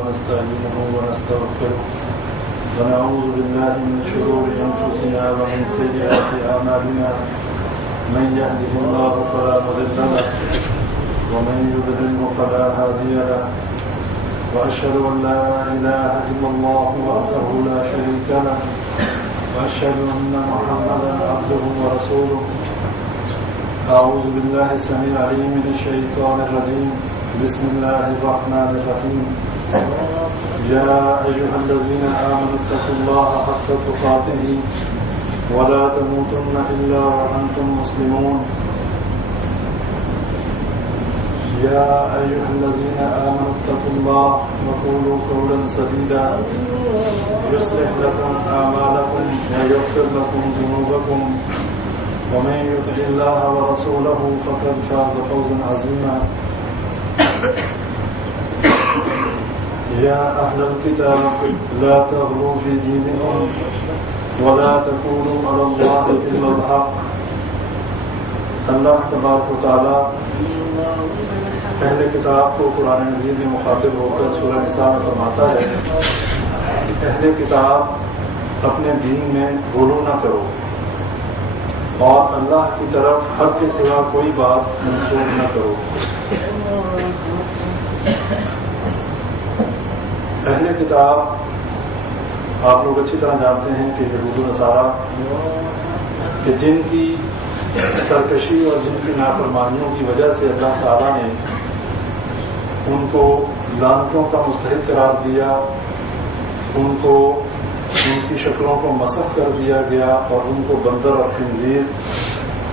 ونستعينه ونستغفره ونعوذ بالله من شرور أنفسنا ومن سيئات أعمالنا من يهده الله فلا مضل له ومن يضلل فلا هادي له وأشهد أن لا إله إلا الله وحده لا شريك له وأشهد أن محمدا عبده ورسوله. أعوذ بالله السميع العليم من الشيطان الرجيم. بسم الله الرحمن الرحيم. يا أيها الذين آمنوا اتقوا الله حق تقاته ولا تموتن إلا وأنتم مسلمون. يا أيها الذين آمنوا اتقوا الله وقولوا قولا سديدا يصلح لكم أعمالكم ويغفر لكم ذنوبكم ومن يطع الله ورسوله فقد فاز فوزا عظيما. يا أهل الكتاب لا تغلوا في دينكم ولا تقولوا على الله إلا الحق. اللہ تبارک و تعالی اہل کتاب کو قرآن مجید میں مخاطب ہو کر سورہ نساء میں فرماتا ہے کہ اہل کتاب اپنے دین میں غلو نہ کرو اور اللہ کی طرف حق کے سوا کوئی بات منسوخ نہ کرو. اہل کتاب آپ لوگ اچھی طرح جانتے ہیں کہ یہود و نصارہ کہ جن کی سرکشی اور جن کی نافرمانیوں کی وجہ سے اللہ تعالیٰ نے ان کو لعنتوں کا مستحق قرار دیا، ان کی شکلوں کو مسخ کر دیا گیا اور ان کو بندر اور خنزیر،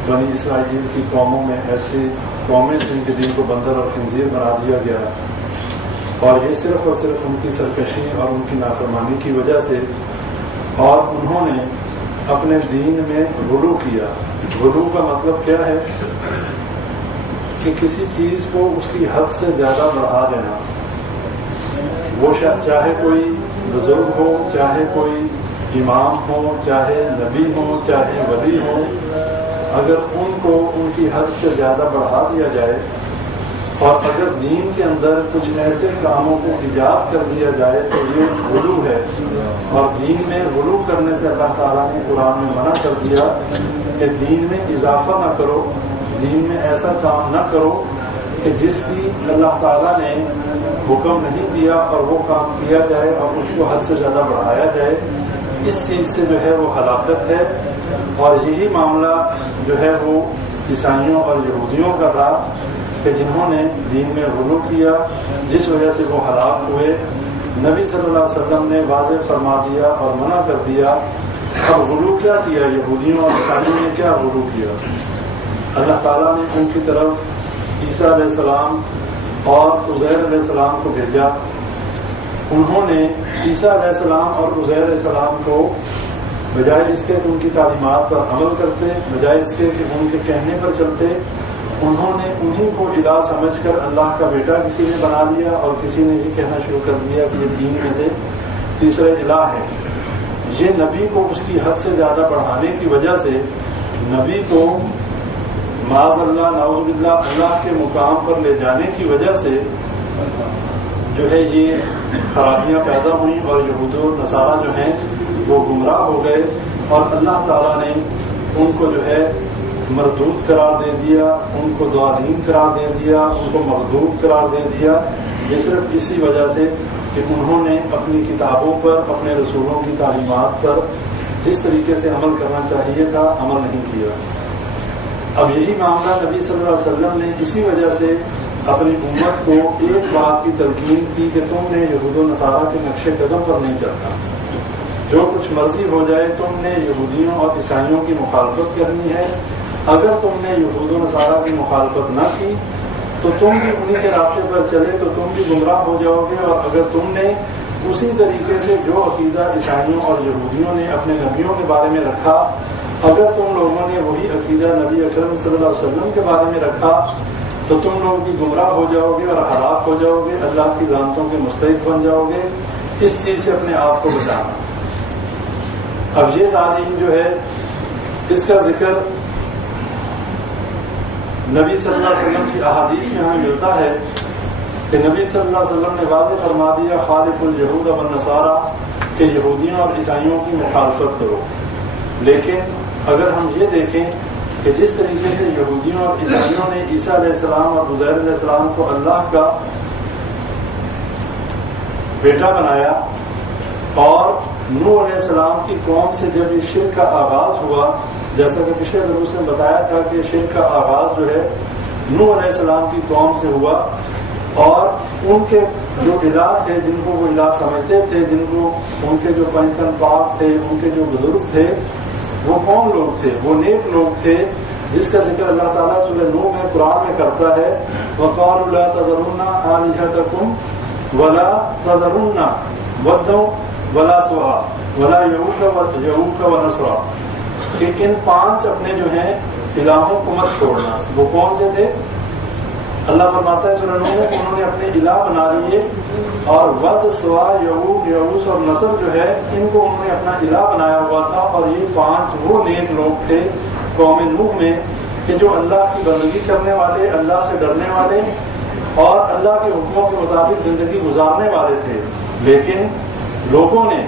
بنی اسرائیل کی قوموں میں ایسی قومیں جن کے دین کو بندر اور خنزیر بنا دیا گیا، اور یہ صرف اور صرف ان کی سرکشی اور ان کی نافرمانی کی وجہ سے. اور انہوں نے اپنے دین میں غلو کیا. غلو کا مطلب کیا ہے کہ کسی چیز کو اس کی حد سے زیادہ بڑھا دینا. وہ چاہے کوئی بزرگ ہو، چاہے کوئی امام ہو، چاہے نبی ہو، چاہے ولی ہو، اگر ان کو ان کی حد سے زیادہ بڑھا دیا جائے اور اگر دین کے اندر کچھ ایسے کاموں کو ایجاد کر دیا جائے تو یہ غلو ہے. اور دین میں غلو کرنے سے اللہ تعالیٰ نے قرآن میں منع کر دیا کہ دین میں اضافہ نہ کرو، دین میں ایسا کام نہ کرو کہ جس کی اللہ تعالیٰ نے حکم نہیں دیا اور وہ کام کیا جائے اور اس کو حد سے زیادہ بڑھایا جائے. اس چیز سے جو ہے وہ ہلاکت ہے. اور یہی معاملہ جو ہے وہ عیسائیوں اور یہودیوں کا تھا کہ جنہوں نے دین میں غلو کیا، جس وجہ سے وہ ہلاک ہوئے. نبی صلی اللہ علیہ وسلم نے واضح فرما دیا اور منع کر دیا. اب غلو کیا کیا یہودیوں اور عیسائیوں نے؟ کیا غلو کیا؟ اللہ تعالیٰ نے ان کی طرف عیسیٰ علیہ السلام اور عزیر علیہ السلام کو بھیجا. انہوں نے عیسیٰ علیہ السلام اور عزیر علیہ السلام کو بجائے اس کے کہ ان کی تعلیمات پر عمل کرتے، بجائے اس کے کہ ان کے کہنے پر چلتے، انہوں نے انہیں کو الہ سمجھ کر اللہ کا بیٹا کسی نے بنا لیا اور کسی نے یہ کہنا شروع کر دیا کہ یہ دین میں سے تیسرا الہ ہے. یہ نبی کو اس کی حد سے زیادہ بڑھانے کی وجہ سے نبی کو معاذ اللہ نعوذ باللہ اللہ کے مقام پر لے جانے کی وجہ سے جو ہے یہ خرابیاں پیدا ہوئیں اور یہود و نصارہ جو ہیں وہ گمراہ ہو گئے اور اللہ تعالیٰ نے ان کو جو ہے مردود قرار دے دیا، ان کو ضالین قرار دے دیا، ان کو مغضوب قرار دے دیا. یہ صرف اسی وجہ سے کہ انہوں نے اپنی کتابوں پر، اپنے رسولوں کی تعلیمات پر جس طریقے سے عمل کرنا چاہیے تھا عمل نہیں کیا. اب یہی معاملہ نبی صلی اللہ علیہ وسلم نے اسی وجہ سے اپنی امت کو ایک بات کی تلقین کی کہ تم نے یہود و نصارہ کے نقش قدم پر نہیں چلنا. جو کچھ مرضی ہو جائے تم نے یہودیوں اور عیسائیوں کی مخالفت کرنی ہے. اگر تم نے یہود و نصارہ کی مخالفت نہ کی تو تم بھی انہی کے راستے پر چلے تو تم بھی گمراہ ہو جاؤ گے. اور اگر تم نے اسی طریقے سے جو عقیدہ عیسائیوں اور یہودیوں نے اپنے نبیوں کے بارے میں رکھا، اگر تم لوگوں نے وہی عقیدہ نبی اکرم صلی اللہ علیہ وسلم کے بارے میں رکھا تو تم لوگ بھی گمراہ ہو جاؤ گے اور ہلاک ہو جاؤ گے، اللہ کی لعنتوں کے مستحق بن جاؤ گے. اس چیز سے اپنے آپ کو بچانا. اب یہ تعلیم جو ہے اس کا ذکر نبی صلی اللہ علیہ وسلم کی احادیث میں ہمیں ملتا ہے کہ نبی صلی اللہ علیہ وسلم نے واضح فرما دیا خالف الجہود والنصارا کہ یہودیوں اور عیسائیوں کی مخالفت کرو. لیکن اگر ہم یہ دیکھیں کہ جس طریقے سے یہودیوں اور عیسائیوں نے عیسیٰ علیہ السلام اور عزیر علیہ السلام کو اللہ کا بیٹا بنایا، اور نوح علیہ السلام کی قوم سے جب یہ شرک کا آغاز ہوا، جیسا کہ پچھلے دروس نے بتایا تھا کہ شرک کا آغاز جو ہے نوح علیہ السلام کی قوم سے ہوا، اور ان کے جو الہ تھے جن کو وہ الہ سمجھتے تھے، جن کو ان کے جو پنجتن پاک تھے، ان کے جو بزرگ تھے، وہ کون لوگ تھے؟ وہ نیک لوگ تھے جس کا ذکر اللہ تعالیٰ سورہ نوح میں قرآن میں کرتا ہے. وَقَالُوا لَا تَذَرُنَّ آلِهَتَكُمْ وَلَا تَذَرُنَّ وَدًّا وَلَا سُوَاعًا وَلَا يَغُوثَ وَنَسْرًا، کہ ان 5 اپنے جو ہیں الہوں کو مت چھوڑنا. وہ کون سے تھے؟ اللہ فرماتا ہے سورہ نوح میں کہ انہوں نے اپنے الہ بنا لیے، اور ود، سوا، یعوق، یعوث اور نصر جو ہے ان کو انہوں نے اپنا الہ بنایا ہوا تھا. اور یہ 5 وہ نیک لوگ تھے قوم نوح میں کہ جو اللہ کی بندگی کرنے والے، اللہ سے ڈرنے والے اور اللہ کے حکموں کے مطابق زندگی گزارنے والے تھے. لیکن لوگوں نے،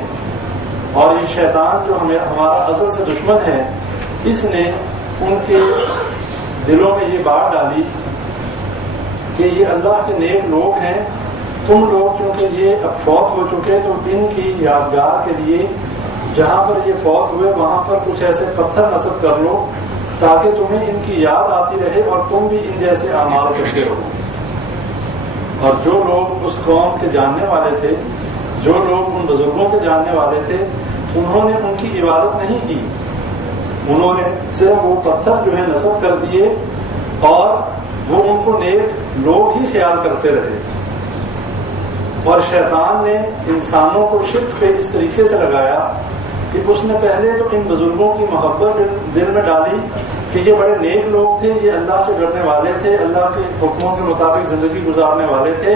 اور یہ شیطان جو ہمارا اصل سے دشمن ہے، اس نے ان کے دلوں میں یہ بات ڈالی کہ یہ اللہ کے نیک لوگ ہیں، تم لوگ چونکہ یہ اب فوت ہو چکے تو ان کی یادگار کے لیے جہاں پر یہ فوت ہوئے وہاں پر کچھ ایسے پتھر نصب کر لو تاکہ تمہیں ان کی یاد آتی رہے اور تم بھی ان جیسے اعمال کرتے رہو. اور جو لوگ اس قوم کے جاننے والے تھے، جو لوگ ان بزرگوں کے جاننے والے تھے، انہوں نے ان کی عبادت نہیں کی، انہوں نے صرف وہ پتھر جو ہے نصب کر دیے اور وہ ان کو نیک لوگ ہی خیال کرتے رہے. اور شیطان نے انسانوں کو شرک پہ اس طریقے سے لگایا کہ اس نے پہلے تو ان بزرگوں کی محبت دل میں ڈالی کہ یہ بڑے نیک لوگ تھے، یہ اللہ سے ڈرنے والے تھے، اللہ کے حکموں کے مطابق زندگی گزارنے والے تھے،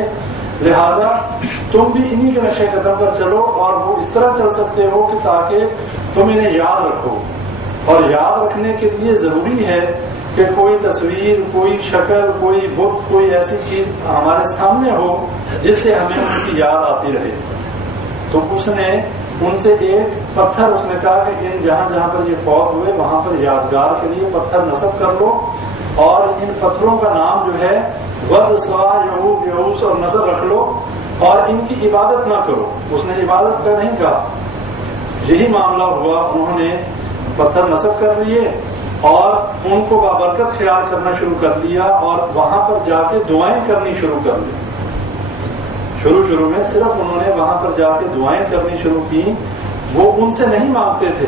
لہذا تم بھی انہی کے نقشے قدم پر چلو اور وہ اس طرح چل سکتے ہو کہ تاکہ تم انہیں یاد رکھو. اور یاد رکھنے کے لیے ضروری ہے کہ کوئی تصویر، کوئی شکل، کوئی بت، کوئی ایسی چیز ہمارے سامنے ہو جس سے ہمیں ان کی یاد آتی رہے. تو اس نے ان سے ایک پتھر، اس نے کہا کہ ان جہاں جہاں پر یہ فوت ہوئے وہاں پر یادگار کے لیے پتھر نصب کر لو، اور ان پتھروں کا نام جو ہے ود، سوا، یعوق، یعوث اور نصر رکھ لو، اور ان کی عبادت نہ کرو. اس نے عبادت کا نہیں کہا. یہی معاملہ ہوا، انہوں نے پتھر نصب کر لیے اور ان کو بابرکت خیال کرنا شروع کر لیا، اور وہاں پر جا کے دعائیں کرنی شروع کر لی. شروع میں صرف انہوں نے وہاں پر جا کے دعائیں کرنی شروع کی. وہ ان سے نہیں مانگتے تھے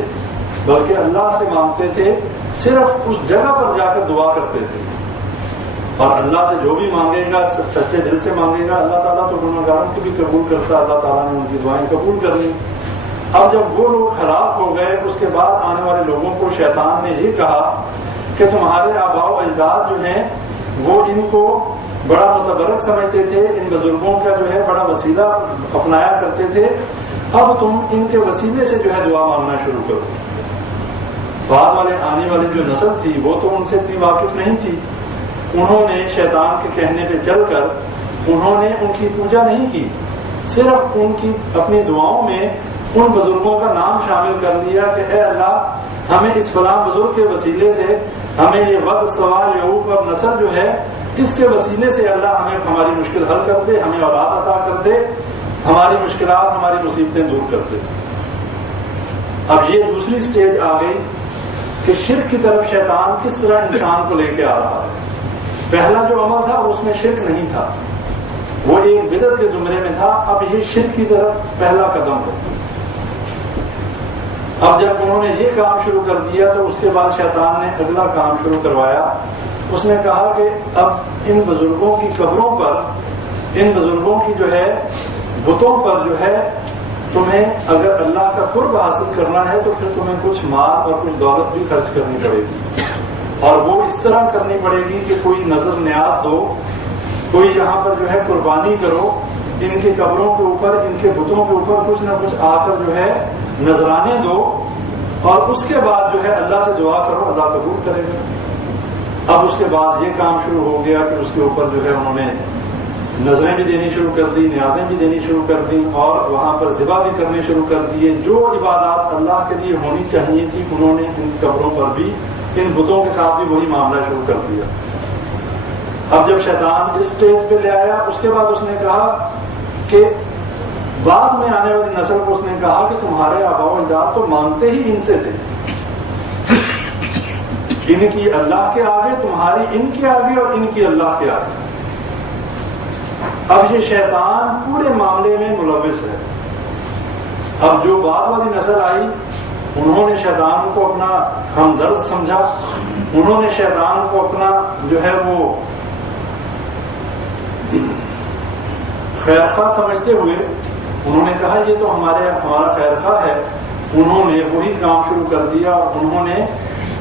بلکہ اللہ سے مانگتے تھے، صرف اس جگہ پر جا کر دعا کرتے تھے. اور اللہ سے جو بھی مانگے گا سچے دل سے مانگے گا، اللہ تعالیٰ تو گنہگاروں کی بھی قبول کرتا. اللہ تعالیٰ نے ان کی دعائیں قبول کر لی. اب جب وہ لوگ خراب ہو گئے، اس کے بعد آنے والے لوگوں کو شیطان نے یہ کہا کہ تمہارے آباء و اجداد جو ہیں وہ ان کو بڑا متبرک سمجھتے تھے، ان بزرگوں کا جو ہے بڑا وسیلہ اپنایا کرتے تھے، اب تم ان کے وسیلے سے جو ہے دعا مانگنا شروع کرو. بعد والے آنے والی جو نسل تھی وہ تو ان سے اتنی واقف نہیں تھی. انہوں نے شیطان کے کہنے پہ چل کر انہوں نے ان کی پوجا نہیں کی، صرف ان کی اپنی دعاؤں میں ان بزرگوں کا نام شامل کر لیا کہ اے اللہ ہمیں اس فلاں بزرگ کے وسیلے سے ہمیں یہ ود، سوا، یعوق اور نصر جو ہے اس کے وسیلے سے اللہ ہمیں ہماری مشکل حل کر دے، ہمیں اولاد عطا کر دے، ہماری مشکلات، ہماری مصیبتیں دور کر دے. اب یہ دوسری سٹیج آ گئی کہ شرک کی طرف شیطان کس طرح انسان کو لے کے آ رہا ہے. پہلا جو عمل تھا اس میں شرک نہیں تھا، وہ ایک بدعت کے زمرے میں تھا. اب یہ شرک کی طرف پہلا قدم ہے. اب جب انہوں نے یہ کام شروع کر دیا تو اس کے بعد شیطان نے اگلا کام شروع کروایا. اس نے کہا کہ اب ان بزرگوں کی قبروں پر، ان بزرگوں کی جو ہے بتوں پر جو ہے تمہیں اگر اللہ کا قرب حاصل کرنا ہے تو پھر تمہیں کچھ مال اور کچھ دولت بھی خرچ کرنی پڑے گی، اور وہ اس طرح کرنی پڑے گی کہ کوئی نظر نیاز دو، کوئی یہاں پر جو ہے قربانی کرو، ان کی قبروں کے اوپر، ان کے بتوں کے اوپر کچھ نہ کچھ آ کر جو ہے نذرانے دو، اور اس کے بعد جو ہے اللہ سے دعا کرو، اللہ قبول کرے گا. اب اس کے بعد یہ کام شروع ہو گیا کہ اس کے اوپر جو ہے انہوں نے نظریں بھی دینی شروع کر دی، نیازیں بھی دینی شروع کر دی، اور وہاں پر ذبح بھی کرنے شروع کر دیے۔ جو عبادات اللہ کے لیے ہونی چاہیے تھی انہوں نے ان قبروں پر بھی، ان بتوں کے ساتھ بھی وہی معاملہ شروع کر دیا۔ اب جب شیطان اس اسٹیج پہ لے آیا، اس کے بعد اس نے کہا کہ بعد میں آنے والی نسل کو اس نے کہا کہ تمہارے آباء و اجداد تو مانگتے ہی ان سے تھے، ان کی اللہ کے آگے، تمہاری ان کے آگے اور ان کی اللہ کے آگے۔ اب یہ شیطان پورے معاملے میں ملوث ہے۔ اب جو بعد والی نسل آئی انہوں نے شیطان کو اپنا ہمدرد سمجھا، انہوں نے شیطان کو اپنا جو ہے وہ خیرخواہ سمجھتے ہوئے انہوں نے کہا یہ تو ہمارا خیرخواہ ہے۔ انہوں نے وہی کام شروع کر دیا اور انہوں نے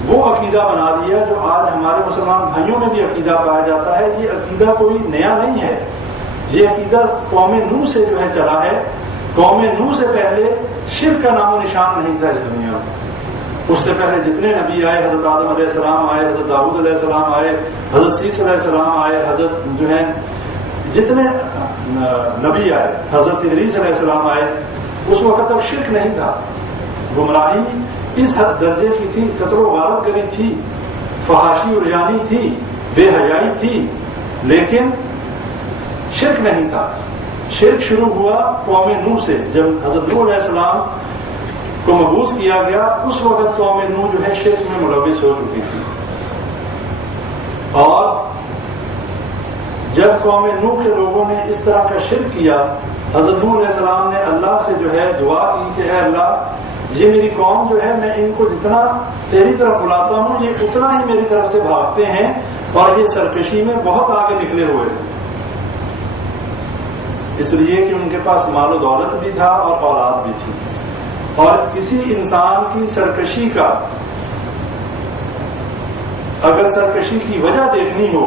وہ عقیدہ بنا دیا جو آج ہمارے مسلمان بھائیوں میں بھی عقیدہ پایا جاتا ہے۔ یہ عقیدہ کوئی نیا نہیں ہے، یہ عقیدہ قوم نوح سے جو ہے چلا ہے۔ قوم نوح سے پہلے شرک کا نام و نشان نہیں تھا اس دنیا میں۔ اس سے پہلے جتنے نبی آئے، حضرت آدم علیہ السلام آئے، حضرت داؤد علیہ السلام آئے، حضرت سیس علیہ السلام آئے، حضرت جو ہے جتنے نبی آئے، حضرت ادریس علیہ السلام آئے، اس وقت تک شرک نہیں تھا۔ گمراہی اس حد درجے کی تھی، قتل و غارت گری تھی، فحاشی اور جانی تھی، بے حیائی تھی، لیکن شرک نہیں تھا۔ شرک شروع ہوا قوم نوح سے۔ جب حضرت نوح علیہ السلام کو مبعوث کیا گیا اس وقت قوم نوح جو ہے شرک میں ملوث ہو چکی تھی، اور جب قوم نوح کے لوگوں نے اس طرح کا شرک کیا، حضرت نوح علیہ السلام نے اللہ سے جو ہے دعا کی کہ اے اللہ یہ میری قوم جو ہے میں ان کو جتنا تیری طرف بلاتا ہوں یہ اتنا ہی میری طرف سے بھاگتے ہیں اور یہ سرکشی میں بہت آگے نکلے ہوئے ہیں، اس لیے کہ ان کے پاس مال و دولت بھی تھا اور اولاد بھی تھی۔ اور کسی انسان کی سرکشی کا اگر سرکشی کی وجہ دیکھنی ہو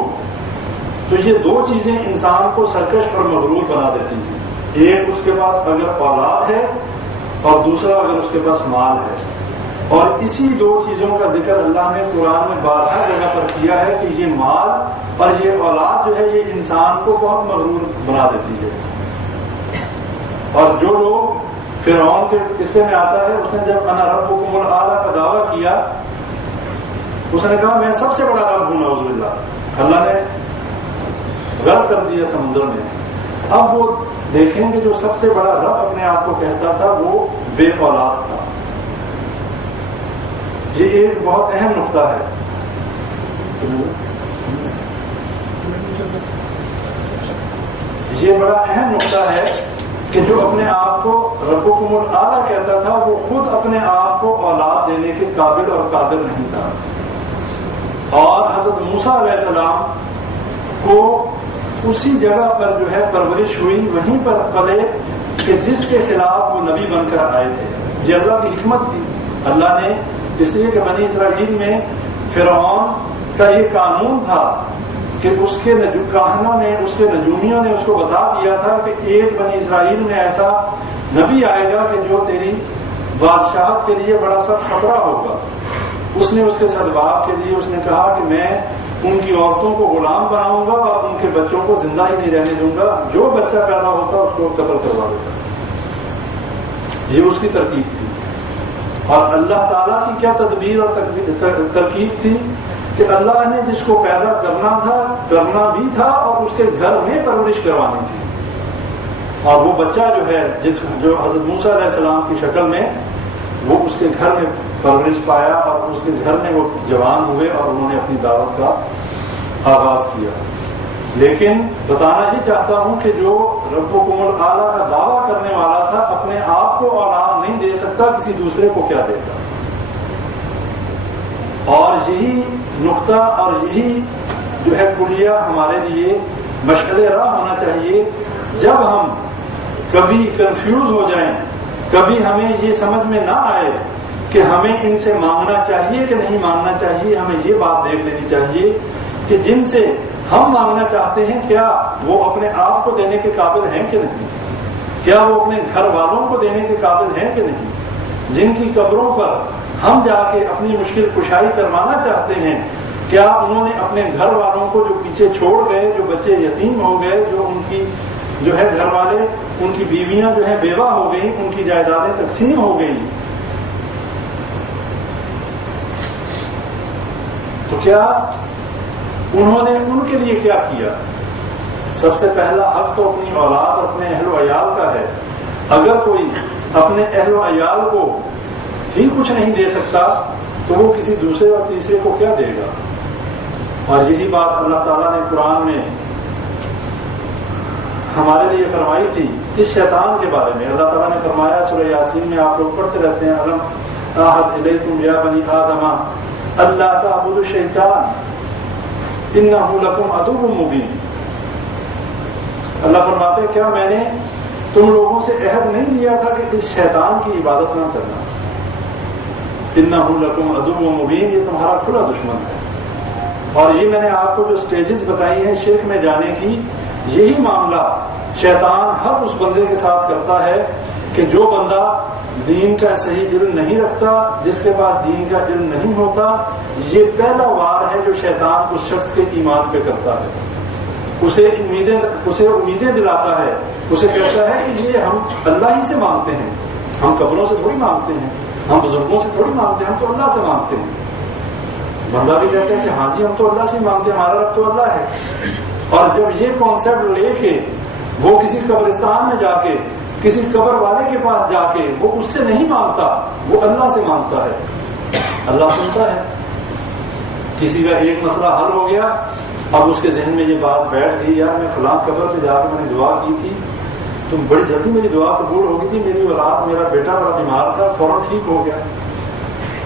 تو یہ دو چیزیں انسان کو سرکش اور مغرور بنا دیتی ہیں۔ ایک اس کے پاس اگر اولاد ہے اور دوسرا اگر اس کے پاس مال ہے، اور اسی دو چیزوں کا ذکر اللہ نے قرآن میں بارہا جگہ پر کیا ہے کہ یہ مال اور یہ اولاد جو ہے یہ انسان کو بہت مغرور بنا دیتی ہے۔ اور جو لوگ فرعون کے قصے میں آتا ہے، اس نے جب انا ربکم الاعلی کا دعویٰ کیا اس نے کہا میں سب سے بڑا رب ہوں، نعوذ باللہ، اللہ نے غرق کر دیا سمندر میں۔ اب وہ دیکھیں کہ جو سب سے بڑا رب اپنے آپ کو کہتا تھا وہ بے اولاد تھا۔ یہ ایک بہت اہم نقطہ ہے۔ یہ بڑا اہم نقطہ ہے کہ جو اپنے آپ کو ربکم الاعلی کہتا تھا وہ خود اپنے آپ کو اولاد دینے کے قابل اور قادر نہیں تھا۔ اور حضرت موسیٰ علیہ السلام کو اسی جگہ پر جو ہے پرورش ہوئی، وہیں پر پلے کہ جس کے خلاف وہ نبی بن کر آئے تھے۔ یہ اللہ کی حکمت تھی۔ اللہ نے اس لیے کہ بنی اسرائیل میں فرعون کا یہ قانون تھا کہ اس کے کاہنوں نے، اس کے نجومیوں نے اس کو بتا دیا تھا کہ ایک بنی اسرائیل میں ایسا نبی آئے گا کہ جو تیری بادشاہت کے لیے بڑا سخت خطرہ ہوگا۔ اس نے اس کے سدباب کے لیے اس نے کہا کہ میں ان کی عورتوں کو غلام بناؤں گا اور ان کے بچوں کو زندہ ہی نہیں رہنے دوں گا، جو بچہ پیدا ہوتا اس کو قتل کروا دیتا۔ یہ اس کی ترکیب تھی۔ اور اللہ تعالیٰ کی کیا تدبیر اور ترکیب تھی کہ اللہ نے جس کو پیدا کرنا تھا، کرنا بھی تھا، اور اس کے گھر میں پرورش کروانی تھی۔ اور وہ بچہ جو ہے جو حضرت موسیٰ علیہ السلام کی شکل میں، وہ اس کے گھر میں پرورش پایا اور اس کے گھر میں وہ جوان ہوئے اور انہوں نے اپنی دعوت کا آغاز کیا۔ لیکن بتانا یہ چاہتا ہوں کہ جو ربکم الاعلی کا دعویٰ کرنے والا تھا اپنے آپ کو اولاد نہیں دے سکتا، کسی دوسرے کو کیا دیتا۔ اور یہی نقطہ اور یہی جو ہے کلیہ ہمارے لیے مشعل راہ ہونا چاہیے۔ جب ہم کبھی کنفیوز ہو جائیں، کبھی ہمیں یہ سمجھ میں نہ آئے کہ ہمیں ان سے مانگنا چاہیے کہ نہیں مانگنا چاہیے، ہمیں یہ بات دیکھ لینی چاہیے کہ جن سے ہم مانگنا چاہتے ہیں کیا وہ اپنے آپ کو دینے کے قابل ہیں کہ نہیں، کیا وہ اپنے گھر والوں کو دینے کے قابل ہیں کہ نہیں، جن کی قبروں پر ہم جا کے اپنی مشکل کشائی کروانا چاہتے ہیں کیا انہوں نے اپنے گھر والوں کو جو پیچھے چھوڑ گئے، جو بچے یتیم ہو گئے، جو ان کی جو ہے گھر والے، ان کی بیویاں جو ہیں بیوہ ہو گئیں، ان کی جائیدادیں تقسیم ہو گئیں، تو کیا انہوں نے ان کے لیے کیا کیا؟ سب سے پہلا حق تو اپنی اولاد اور اپنے اہل و عیال کا ہے. اگر کوئی اپنے اہل و عیال کو ہی کچھ نہیں دے سکتا تو وہ کسی دوسرے اور تیسرے کو کیا دے گا؟ اور یہی بات اللہ تعالیٰ نے قرآن میں ہمارے لیے فرمائی تھی اس شیطان کے بارے میں. اللہ تعالیٰ نے فرمایا سورہ یاسین میں، آپ لوگ پڑھتے رہتے ہیں، الم اعہد الیکم یا بنی آدم اللہ تعبدوا الشیطان انہ لکم عدو مبین. اللہ فرماتے ہیں کیا میں نے تم لوگوں سے عہد نہیں لیا تھا کہ اس شیطان کی عبادت نہ کرنا؟ انہ لکم عدو مبین، یہ تمہارا کھلا دشمن ہے. اور یہ میں نے آپ کو جو سٹیجز بتائی ہیں شرک میں جانے کی، یہی معاملہ شیطان ہر اس بندے کے ساتھ کرتا ہے کہ جو بندہ دین کا صحیح علم نہیں رکھتا، جس کے پاس دین کا علم نہیں ہوتا، یہ پہلا وار ہے جو شیطان اس شخص کے ایمان پہ کرتا ہے. اسے امیدیں دلاتا ہے، اسے کہتا ہے کہ یہ ہم اللہ ہی سے مانگتے ہیں، ہم قبروں سے تھوڑی مانگتے ہیں، ہم بزرگوں سے تھوڑی مانگتے ہیں، ہم تو اللہ سے مانگتے ہیں. بندہ بھی کہتا ہے کہ ہاں جی ہم تو اللہ سے مانگتے ہیں، ہمارا رب تو اللہ ہے. اور جب یہ کانسیپٹ لے کے وہ کسی قبرستان میں جا کے، کسی قبر والے کے پاس جا کے وہ اس سے نہیں مانگتا، وہ اللہ سے مانگتا ہے، اللہ سنتا ہے. کسی کا ایک مسئلہ حل ہو گیا، اب اس کے ذہن میں یہ بات بیٹھ گئی، یار میں فلاں قبر پہ جا کے میں نے دعا کی تھی تو بڑی جلدی میری دعا قبول ہو گئی تھی، میری اولاد، میرا بیٹا بڑا بیمار تھا، فوراً ٹھیک ہو گیا.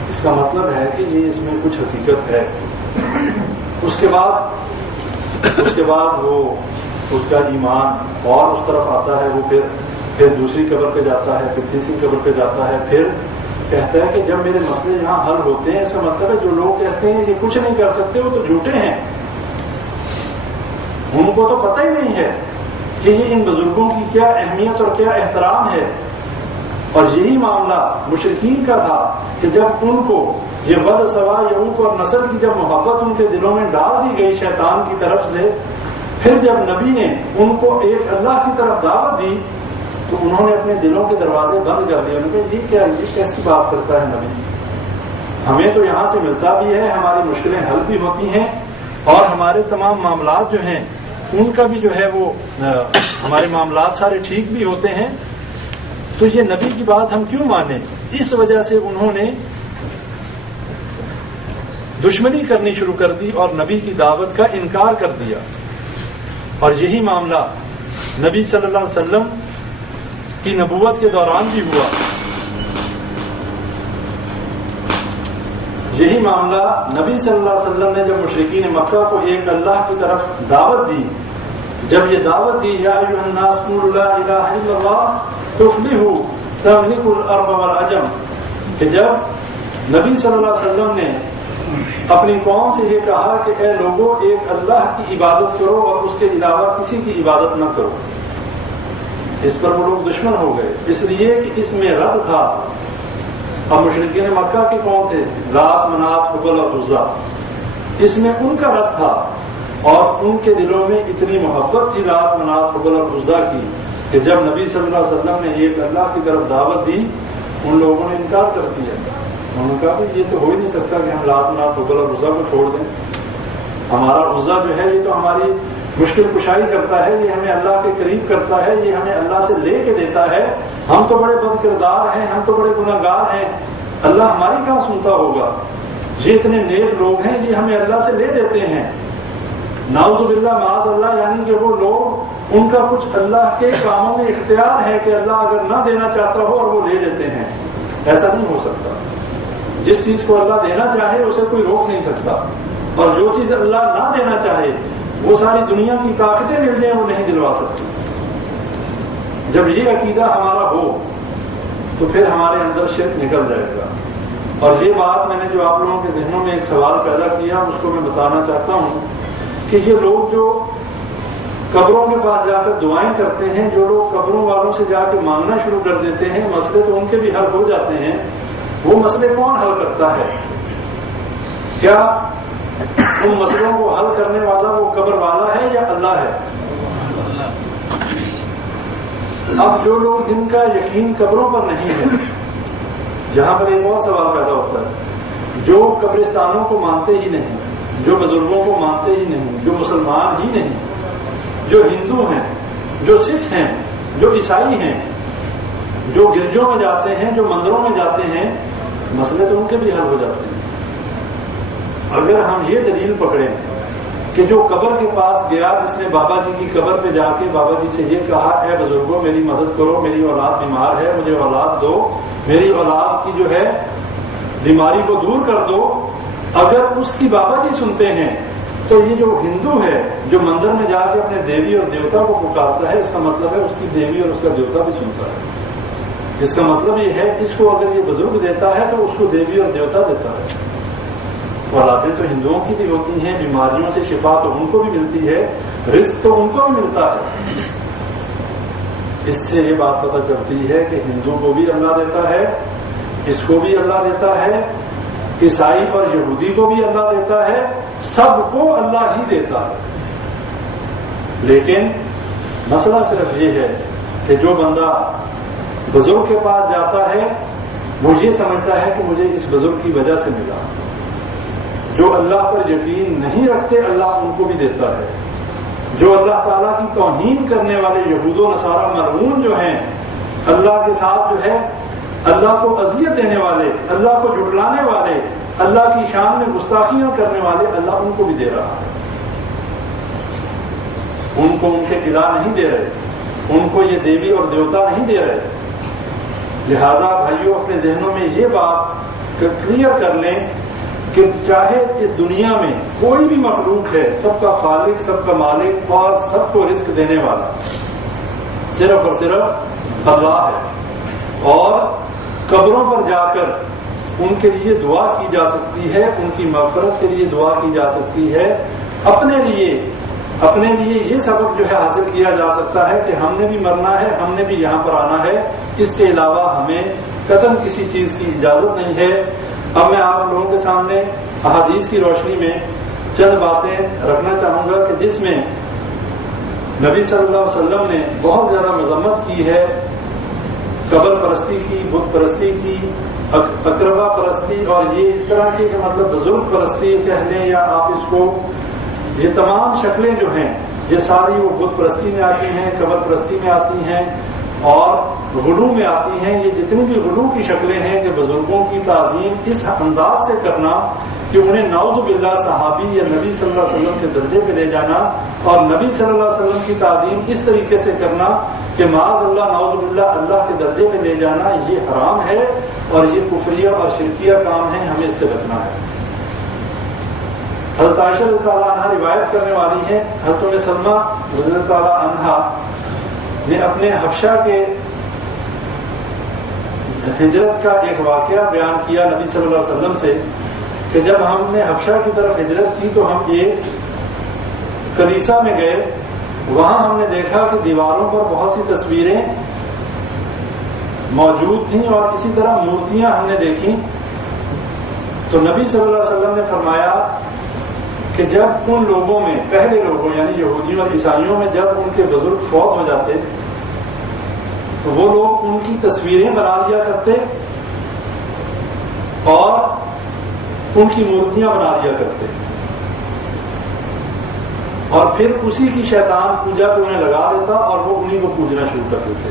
اس کا مطلب ہے کہ یہ اس میں کچھ حقیقت ہے. اس کے بعد وہ اس کا ایمان اور اس طرف آتا ہے، وہ پھر دوسری قبر پہ جاتا ہے، پھر تیسری قبر پہ جاتا ہے، پھر کہتا ہے کہ جب میرے مسئلے یہاں حل ہوتے ہیں، اس کا مطلب ہے جو لوگ کہتے ہیں یہ کچھ نہیں کر سکتے وہ تو جھوٹے ہیں، ان کو تو پتہ ہی نہیں ہے کہ یہ ان بزرگوں کی کیا اہمیت اور کیا احترام ہے. اور یہی معاملہ مشرکین کا تھا کہ جب ان کو یہ ود سوا یعوق اور نسل کی جب محبت ان کے دلوں میں ڈال دی گئی شیطان کی طرف سے، پھر جب نبی نے ان کو ایک اللہ کی طرف دعوت دی تو انہوں نے اپنے دلوں کے دروازے بند کر دیے. انہوں نے کہا یہ کیا، یہ کیسی بات کرتا ہے نبی؟ ہمیں تو یہاں سے ملتا بھی ہے، ہماری مشکلیں حل بھی ہوتی ہیں، اور ہمارے تمام معاملات جو ہیں ان کا بھی جو ہے وہ ہمارے معاملات سارے ٹھیک بھی ہوتے ہیں، تو یہ نبی کی بات ہم کیوں مانیں؟ اس وجہ سے انہوں نے دشمنی کرنی شروع کر دی اور نبی کی دعوت کا انکار کر دیا. اور یہی معاملہ نبی صلی اللہ علیہ وسلم کی نبوت کے دوران بھی ہوا. یہی معاملہ نبی صلی اللہ علیہ وسلم نے جب مشرکین مکہ کو ایک اللہ کی طرف دعوت دی، جب یہ دعوت دی یا ایھا الناس قولوا لا الہ الا اللہ تفلحوا تملکوا الارض والعجم، کہ جب نبی صلی اللہ علیہ وسلم نے اپنی قوم سے یہ کہا کہ اے لوگوں ایک اللہ کی عبادت کرو اور اس کے علاوہ کسی کی عبادت نہ کرو، اس پر وہ لوگ دشمن ہو گئے، اس لیے کہ اس میں رد تھا. اب مشرکین مکہ کے کون تھے؟ لات، منات، حبل اور عزا. اس میں ان کا رد تھا اور ان کے دلوں میں اتنی محبت تھی لات، منات، حبل اور عزا کی کہ جب نبی صلی اللہ علیہ وسلم نے ایک اللہ کی طرف دعوت دی ان لوگوں نے انکار کر دیا. انہوں نے کہا کہ یہ تو ہو ہی نہیں سکتا کہ ہم لات، منات، حبل اور عزا کو چھوڑ دیں. ہمارا عزا جو ہے یہ تو ہماری مشکل کشائی کرتا ہے، یہ ہمیں اللہ کے قریب کرتا ہے، یہ ہمیں اللہ سے لے کے دیتا ہے. ہم تو بڑے بد کردار ہیں، ہم تو بڑے گناہگار ہیں، اللہ ہماری کہاں سنتا ہوگا؟ یہ اتنے نیک لوگ ہیں، یہ ہمیں اللہ سے لے دیتے ہیں. نعوذ باللہ، معاذ اللہ، یعنی کہ وہ لوگ ان کا کچھ اللہ کے کاموں میں اختیار ہے کہ اللہ اگر نہ دینا چاہتا ہو اور وہ لے دیتے ہیں. ایسا نہیں ہو سکتا. جس چیز کو اللہ دینا چاہے اسے کوئی روک نہیں سکتا، اور جو چیز اللہ نہ دینا چاہے وہ ساری دنیا کی طاقتیں مل جائیں وہ نہیں دلوا سکتی. جب یہ عقیدہ ہمارا ہو تو پھر ہمارے اندر شرک نکل جائے گا. اور یہ بات میں نے جو آپ لوگوں کے ذہنوں میں ایک سوال پیدا کیا اس کو میں بتانا چاہتا ہوں کہ یہ لوگ جو قبروں کے پاس جا کر دعائیں کرتے ہیں، جو لوگ قبروں والوں سے جا کے مانگنا شروع کر دیتے ہیں، مسئلے تو ان کے بھی حل ہو جاتے ہیں. وہ مسئلے کون حل کرتا ہے؟ کیا ان مسئلوں کو حل کرنے والا وہ قبر والا ہے یا اللہ ہے؟ اب جو لوگ جن کا یقین قبروں پر نہیں ہے، یہاں پر ایک اور سوال پیدا ہوتا ہے، جو قبرستانوں کو مانتے ہی نہیں، جو بزرگوں کو مانتے ہی نہیں، جو مسلمان ہی نہیں، جو ہندو ہیں، جو سکھ ہیں، جو عیسائی ہیں، جو گرجوں میں جاتے ہیں، جو مندروں میں جاتے ہیں، مسئلے تو ان کے بھی حل ہو جاتے ہیں۔ اگر ہم یہ دلیل پکڑیں کہ جو قبر کے پاس گیا، جس نے بابا جی کی قبر پہ جا کے بابا جی سے یہ کہا، اے بزرگوں میری مدد کرو، میری اولاد بیمار ہے، مجھے اولاد دو، میری اولاد کی جو ہے بیماری کو دور کر دو، اگر اس کی بابا جی سنتے ہیں تو یہ جو ہندو ہے جو مندر میں جا کے اپنے دیوی اور دیوتا کو پکارتا ہے، اس کا مطلب ہے اس کی دیوی اور اس کا دیوتا بھی سنتا ہے۔ اس کا مطلب یہ ہے اس کو اگر یہ بزرگ دیتا ہے تو اس کو دیوی اور دیوتا دیتا ہے۔ اولادیں تو ہندوؤں کی بھی ہوتی ہیں، بیماریوں سے شفا تو ان کو بھی ملتی ہے، رزق تو ان کو بھی ملتا ہے۔ اس سے یہ بات پتہ چلتی ہے کہ ہندو کو بھی اللہ دیتا ہے، اس کو بھی اللہ دیتا ہے، عیسائی اور یہودی کو بھی اللہ دیتا ہے، سب کو اللہ ہی دیتا ہے۔ لیکن مسئلہ صرف یہ ہے کہ جو بندہ بزرگ کے پاس جاتا ہے وہ یہ سمجھتا ہے کہ مجھے اس بزرگ کی وجہ سے ملا۔ جو اللہ پر یقین نہیں رکھتے اللہ ان کو بھی دیتا ہے۔ جو اللہ تعالیٰ کی توہین کرنے والے یہود و نصارہ ملعون جو ہیں، اللہ کے ساتھ جو ہے اللہ کو اذیت دینے والے، اللہ کو جھٹلانے والے، اللہ کی شان میں گستاخیاں کرنے والے، اللہ ان کو بھی دے رہا ہے۔ ان کو ان کے الہ نہیں دے رہے، ان کو یہ دیوی اور دیوتا نہیں دے رہے۔ لہذا بھائیوں اپنے ذہنوں میں یہ بات کلیئر کر لیں کہ چاہے اس دنیا میں کوئی بھی مخلوق ہے، سب کا خالق، سب کا مالک اور سب کو رزق دینے والا صرف اور صرف اللہ ہے۔ اور قبروں پر جا کر ان کے لیے دعا کی جا سکتی ہے، ان کی مغفرت کے لیے دعا کی جا سکتی ہے۔ اپنے لیے یہ سبق جو ہے حاصل کیا جا سکتا ہے کہ ہم نے بھی مرنا ہے، ہم نے بھی یہاں پر آنا ہے، اس کے علاوہ ہمیں قطعاً کسی چیز کی اجازت نہیں ہے۔ اب میں آپ لوگوں کے سامنے احادیث کی روشنی میں چند باتیں رکھنا چاہوں گا کہ جس میں نبی صلی اللہ علیہ وسلم نے بہت زیادہ مذمت کی ہے قبر پرستی کی، بت پرستی کی، اقربا پرستی، اور یہ اس طرح کی کہ مطلب بزرگ پرستی کہہ لیں یا آپ اس کو، یہ تمام شکلیں جو ہیں یہ ساری وہ بت پرستی میں آتی ہیں، قبر پرستی میں آتی ہیں اور غلو میں آتی ہیں۔ یہ جتنی بھی غلو کی شکلیں ہیں کہ بزرگوں کی تعظیم اس انداز سے کرنا کہ انہیں نعوذ باللہ صحابی یا نبی صلی اللہ علیہ وسلم کے درجے پہ لے جانا، اور نبی صلی اللہ علیہ وسلم کی تعظیم اس طریقے سے کرنا کہ معاذ اللہ نعوذ باللہ اللہ کے درجے پہ لے جانا، یہ حرام ہے اور یہ کفریہ اور شرکیہ کام ہے، ہمیں اس سے بچنا ہے۔ حضرت عائشہ رضی اللہ عنہا روایت کرنے والی ہیں، حضرت ام سلمہ رضی اللہ عنہا نے اپنے حبشہ کے ہجرت کا ایک واقعہ بیان کیا نبی صلی اللہ علیہ وسلم سے کہ جب ہم نے حبشہ کی طرف ہجرت کی تو ہم ایک کلیسا میں گئے، وہاں ہم نے دیکھا کہ دیواروں پر بہت سی تصویریں موجود تھیں اور اسی طرح مورتیاں ہم نے دیکھی۔ تو نبی صلی اللہ علیہ وسلم نے فرمایا کہ جب ان لوگوں میں، پہلے لوگوں یعنی یہودیوں اور عیسائیوں میں جب ان کے بزرگ فوت ہو جاتے تو وہ لوگ ان کی تصویریں بنا لیا کرتے اور ان کی مورتیاں بنا لیا کرتے، اور پھر اسی کی شیطان پوجا پہ انہیں لگا دیتا اور وہ انہیں کو پوجنا شروع کر دیتے۔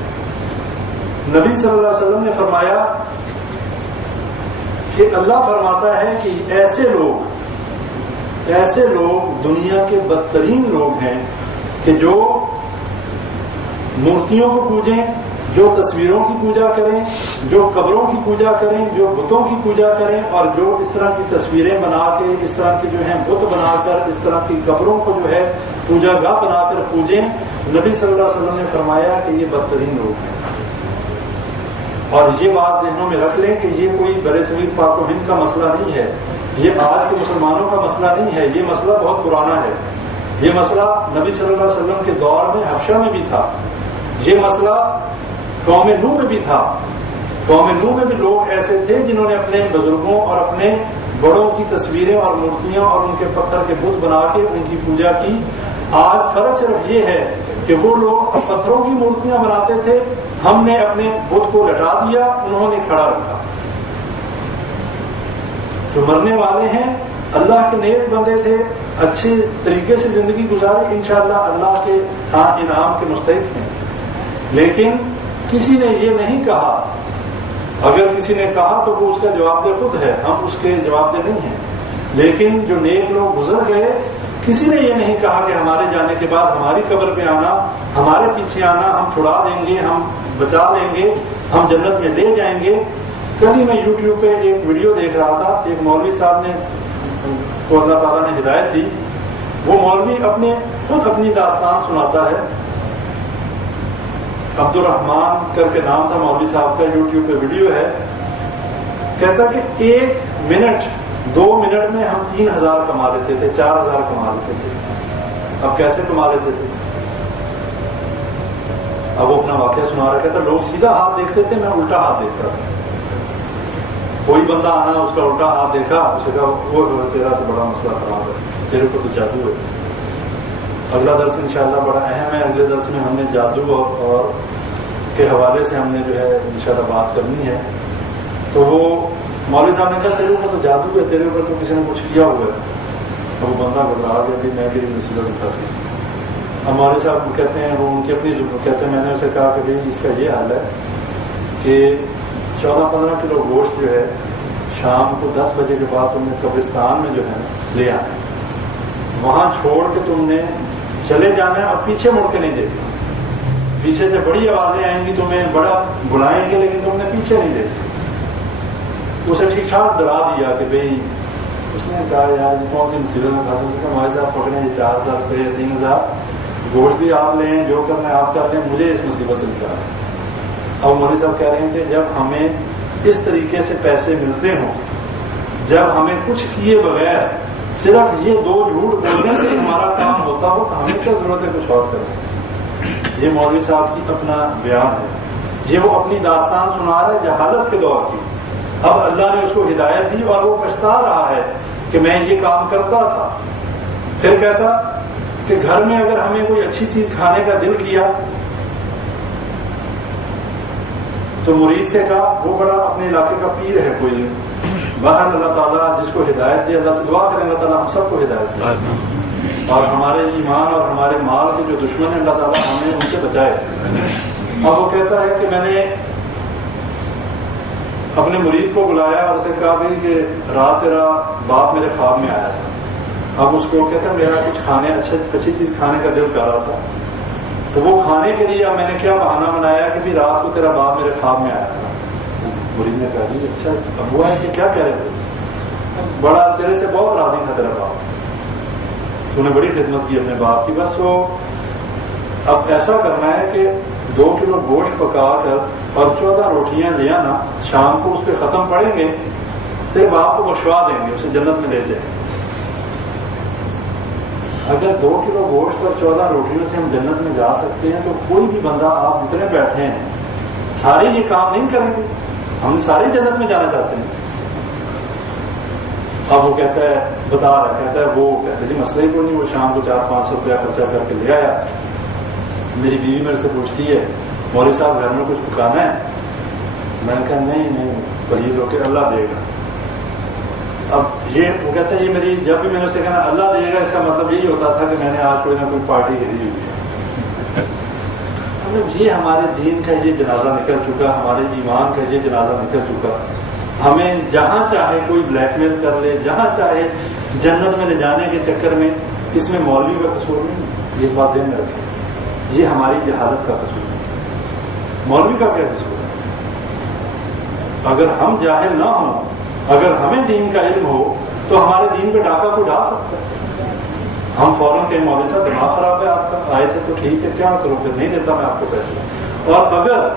نبی صلی اللہ علیہ وسلم نے فرمایا کہ اللہ فرماتا ہے کہ ایسے لوگ دنیا کے بدترین لوگ ہیں کہ جو مورتیوں کو پوجیں، جو تصویروں کی پوجا کریں، جو قبروں کی پوجا کریں، جو بتوں کی پوجا کریں، اور جو اس طرح کی تصویریں بنا کے، اس طرح کی جو ہیں بت بنا کر، اس طرح کی قبروں کو جو ہے پوجا گاہ بنا کر پوجیں۔ نبی صلی اللہ علیہ وسلم نے فرمایا کہ یہ بدترین لوگ ہیں۔ اور یہ بات ذہنوں میں رکھ لیں کہ یہ کوئی برصغیر پاک و ہند کا مسئلہ نہیں ہے، یہ آج کے مسلمانوں کا مسئلہ نہیں ہے، یہ مسئلہ بہت پرانا ہے۔ یہ مسئلہ نبی صلی اللہ علیہ وسلم کے دور میں حبشہ میں بھی تھا، یہ مسئلہ قوم نوح میں بھی تھا۔ قوم نوح میں بھی لوگ ایسے تھے جنہوں نے اپنے بزرگوں اور اپنے بڑوں کی تصویریں اور مورتیاں اور ان کے پتھر کے بت بنا کے ان کی پوجا کی. آج فرق صرف یہ ہے کہ وہ لوگ پتھروں کی مورتیاں بناتے تھے, ہم نے اپنے بت کو لٹا دیا, انہوں نے کھڑا رکھا. جو مرنے والے ہیں اللہ کے نیک بندے تھے, اچھے طریقے سے زندگی گزارے, انشاءاللہ اللہ کے ہاں انعام کے مستحق ہیں. لیکن کسی نے یہ نہیں کہا, اگر کسی نے کہا تو وہ اس کا جواب دہ خود ہے, ہم اس کے جواب دہ نہیں ہیں. لیکن جو نیک لوگ گزر گئے, کسی نے یہ نہیں کہا کہ ہمارے جانے کے بعد ہماری قبر پہ آنا, ہمارے پیچھے آنا, ہم چھڑا دیں گے, ہم بچا لیں گے, ہم جنت میں لے جائیں گے. کل ہی میں یوٹیوب پہ ایک ویڈیو دیکھ رہا تھا, ایک مولوی صاحب نے کو اللہ تعالیٰ نے ہدایت دی. وہ مولوی خود اپنی داستان سناتا ہے. عبد الرحمان کر کے نام تھا مولوی صاحب کا, یوٹیوب پہ ویڈیو ہے. کہتا کہ 1 منٹ 2 منٹ میں ہم 3000 کما لیتے تھے, 4000 کما لیتے تھے. اب کیسے کما لیتے تھے؟ اب وہ اپنا واقعہ سنا رہا, کہتا لوگ سیدھا ہاتھ دیکھتے تھے, میں الٹا ہاتھ دیکھتا تھا. کوئی بندہ آنا, اس کا الٹا ہاتھ دیکھا, اسے کہا وہ تیرا تو بڑا مسئلہ خراب ہے, تیرے کو تو جادو ہے. اگلا درس انشاءاللہ بڑا اہم ہے. اگلے درس میں ہم نے جادو اور کے حوالے سے ہم نے جو ہے انشاءاللہ بات کرنی ہے. تو وہ مولوی صاحب نے کہا تیرے اوپر تو جادو ہے, تیرے اوپر تو کسی نے کچھ کیا ہوا ہے. تو وہ بندہ گھبرا گیا کہ میں میری مصیبت اٹھا سکتی. اب مولوی صاحب کہتے ہیں, وہ ان کی اپنی کہتے ہیں, میں نے اسے کہا کہ بھائی اس کا یہ حال ہے کہ 14-15 کلو گوشت جو ہے شام کو 10 بجے کے بعد تم نے قبرستان میں جو ہے لے آنا, وہاں چھوڑ کے تم نے چلے جانا ہے, اور پیچھے مڑ کے نہیں دیکھنا. پیچھے سے بڑی آوازیں آئیں گی, تمہیں بڑا بلائیں گے, لیکن تم نے پیچھے نہیں دیکھنا. اسے ٹھیک ٹھاک ڈرا دیا کہ بھائی, اس نے کہا یار کون سی مصیبت میں پھنسا. اس کا مولوی صاحب پکڑیں, یہ 4000 روپئے 3000 گوشت بھی آپ لیں, جو کرنا ہے آپ کر لیں, مجھے اس مصیبت سے نکالا. اب مولوی صاحب کہہ رہے ہیں کہ جب ہمیں اس طریقے سے پیسے ملتے ہوں, جب ہمیں کچھ کیے بغیر صرف یہ 2 جھوٹ بولنے سے ہمارا کام ہوتا ہو, تو ہمیں کیا ضرورت ہے کچھ اور کرنے. یہ مولوی صاحب کی اپنا بیان ہے, یہ وہ اپنی داستان سنا رہا ہے جہالت کے دور کی. اب اللہ نے اس کو ہدایت دی اور وہ پچھتا رہا ہے کہ میں یہ کام کرتا تھا. پھر کہتا کہ گھر میں اگر ہمیں کوئی اچھی چیز کھانے کا دل کیا تو مرید سے کہا, وہ بڑا اپنے علاقے کا پیر ہے کوئی, باہر اللہ تعالیٰ جس کو ہدایت دے, اللہ سے دعا کریں اللہ تعالیٰ ہم سب کو ہدایت دے, اور ہمارے ایمان اور ہمارے مال کے جو دشمن ہیں اللہ تعالیٰ ہمیں ان سے بچائے. اب وہ کہتا ہے کہ میں نے اپنے مرید کو بلایا اور اسے کہا بھائی کہ رات تیرا باپ میرے خواب میں آیا تھا. اب اس کو کہتا میرا کچھ کھانے اچھی چیز کھانے کا دل کر رہا تھا, تو وہ کھانے کے لیے اب میں نے کیا بہانہ بنایا کہ بھی رات کو تیرا باپ میرے خواب میں آیا تھا. مرید نے کہا جی اچھا, اب وہ ہے کہ کیا کہہ رہے تھے, بڑا تیرے سے بہت راضی تھا تیرا باپ, تو نے بڑی خدمت کی اپنے باپ کی. بس وہ اب ایسا کرنا ہے کہ 2 کلو گوشت پکا کر اور 14 روٹیاں لے آنا, شام کو اس پہ ختم پڑیں گے, تیرے باپ کو بخشوا دیں گے, اسے جنت میں لے جائیں. اگر 2 کلو گوشت اور 14 روٹیوں سے ہم جنت میں جا سکتے ہیں, تو کوئی بھی بندہ, آپ جتنے بیٹھے ہیں سارے یہ کام نہیں کریں گے. ہم سارے جنت میں جانا چاہتے ہیں. اب وہ کہتا ہے, بتا رہا کہتا ہے, وہ کہتا ہے جی مسئلہ ہی کوئی نہیں. وہ شام کو 400-500 روپیہ خرچہ کر کے لے آیا. میری بیوی میرے سے پوچھتی ہے مولوی صاحب گھر میں کچھ پکانا ہے؟ میں نے کہا نہیں پرہیز ہو کے اللہ دے گا. اب یہ وہ کہتا ہے یہ میری, جب بھی میں نے اسے کہا اللہ دے گا, اس کا مطلب یہی ہوتا تھا کہ میں نے آج کوئی نہ کوئی پارٹی خریدی ہوئی ہے. مطلب یہ ہمارے دین کا یہ جنازہ نکل چکا, ہمارے ایمان کا یہ جنازہ نکل چکا. ہمیں جہاں چاہے کوئی بلیک میل کر لے, جہاں چاہے جنت میں لے جانے کے چکر میں, اس میں مولوی کا قصور نہیں. یہ بات ذہن میں رکھیں, یہ ہماری جہالت کا قصور ہے. مولوی کا کیا قصور ہے؟ اگر ہم جاہل نہ ہوں, اگر ہمیں دین کا علم ہو, تو ہمارے دین پہ ڈاکہ کو ڈال سکتا ہے. ہم فوراً کہیں مولوی صاحب دماغ خراب ہے آپ کا, آئے تھے تو ٹھیک ہے, کیا کرو پھر نہیں دیتا میں آپ کو پیسے. اور اگر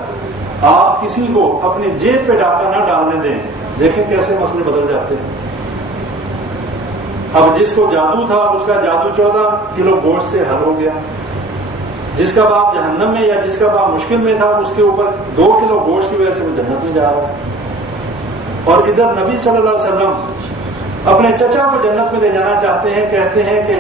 آپ کسی کو اپنی جیب پہ ڈاکہ نہ ڈالنے دیں, دیکھیں کیسے مسئلے بدل جاتے ہیں. اب جس کو جادو تھا اس کا جادو 14 کلو گوشت سے حل ہو گیا. جس کا باپ جہنم میں یا جس کا باپ مشکل میں تھا, اس کے اوپر 2 کلو گوشت کی وجہ سے وہ جنت میں جا رہا ہے. اور ادھر نبی صلی اللہ علیہ وسلم اپنے چچا کو جنت میں لے جانا چاہتے ہیں، کہتے ہیں کہ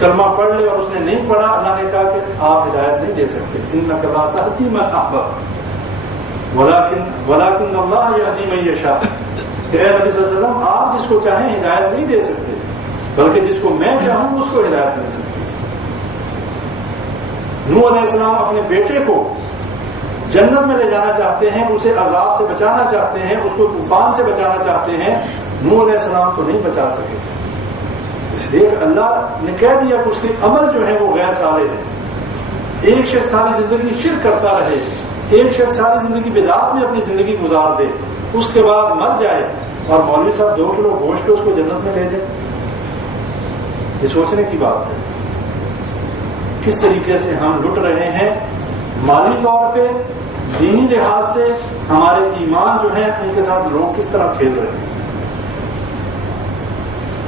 کلمہ پڑھ لے، اور اس نے نہیں پڑھا، اللہ نے کہا کہ آپ ہدایت نہیں دے سکتے، انک لا تہدی من احببت ولکن اللہ یہدی من یشاء، کہ اے نبی صلی اللہ علیہ وسلم آپ جس کو چاہیں ہدایت نہیں دے سکتے، بلکہ جس کو میں چاہوں اس کو ہدایت مل سکتی۔ نوح علیہ السلام اپنے بیٹے کو جنت میں لے جانا چاہتے ہیں، اسے عذاب سے بچانا چاہتے ہیں، اس کو طوفان سے بچانا چاہتے ہیں، نوح علیہ السلام کو نہیں بچا سکے، اس لیے کہ اللہ نے کہہ دیا کہ اس کے عمل جو ہیں وہ غیر صالح ہیں۔ ایک شخص ساری زندگی شرک کرتا رہے، ایک شخص ساری زندگی بدعات میں اپنی زندگی گزار دے، اس کے بعد مر جائے اور مولوی صاحب 2 کلو گوشت کے اس کو جنت میں لے جائے، یہ سوچنے کی بات ہے۔ کس طریقے سے ہم لٹ رہے ہیں مالی طور پہ، دینی لحاظ سے ہمارے ایمان جو ہیں ان کے ساتھ لوگ کس طرح کھیل رہے ہیں۔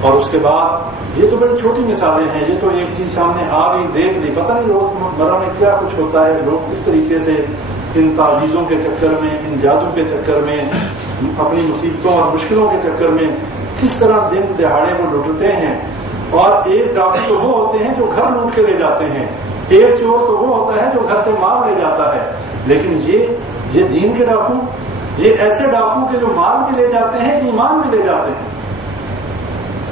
اور اس کے بعد یہ تو بڑی چھوٹی مثالیں ہیں، یہ تو ایک چیز سامنے آ گئی، دیکھ لی، پتہ نہیں روزمرہ میں کیا کچھ ہوتا ہے، لوگ کس طریقے سے ان تعویذوں کے چکر میں، ان جادو کے چکر میں، اپنی مصیبتوں اور مشکلوں کے چکر میں کس طرح دن دہاڑے وہ لوٹتے ہیں۔ اور ایک ڈاکو تو وہ ہوتے ہیں جو گھر لوٹ کے لے جاتے ہیں، ایک چور تو وہ ہوتا ہے جو گھر سے مال لے جاتا ہے، لیکن یہ دین کے ڈاکو، یہ ایسے ڈاکو کے جو مال بھی لے جاتے ہیں، ایمان بھی لے جاتے ہیں،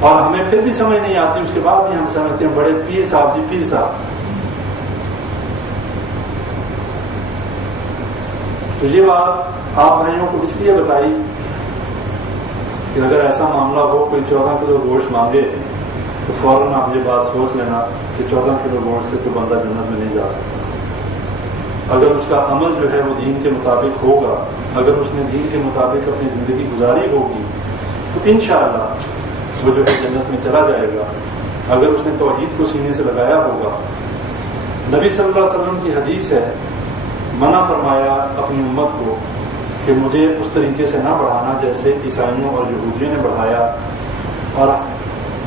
اور ہمیں پھر بھی سمجھ نہیں آتی، اس کے بعد بھی ہم سمجھتے ہیں بڑے پیر صاحب جی، پیر صاحب۔ تو یہ بات آپ بھائیوں کو اس لیے بتائی کہ اگر ایسا معاملہ ہو، کوئی 14 کلو گوشت مانگے تو فوراً آپ یہ بات سوچ لینا کہ 14 کلو گوشت سے تو بندہ جنت میں نہیں جا سکتا۔ اگر اس کا عمل جو ہے وہ دین کے مطابق ہوگا، اگر اس نے دین کے مطابق اپنی زندگی گزاری ہوگی تو انشاءاللہ وہ جو ہے جنت میں چلا جائے گا۔ اگر اس نے توحید کو سینے سے لگایا ہوگا، نبی صلی اللہ علیہ وسلم کی حدیث ہے، منع فرمایا اپنی امت کو کہ مجھے اس طریقے سے نہ بڑھانا جیسے عیسائیوں اور یہودیوں نے بڑھایا۔ اور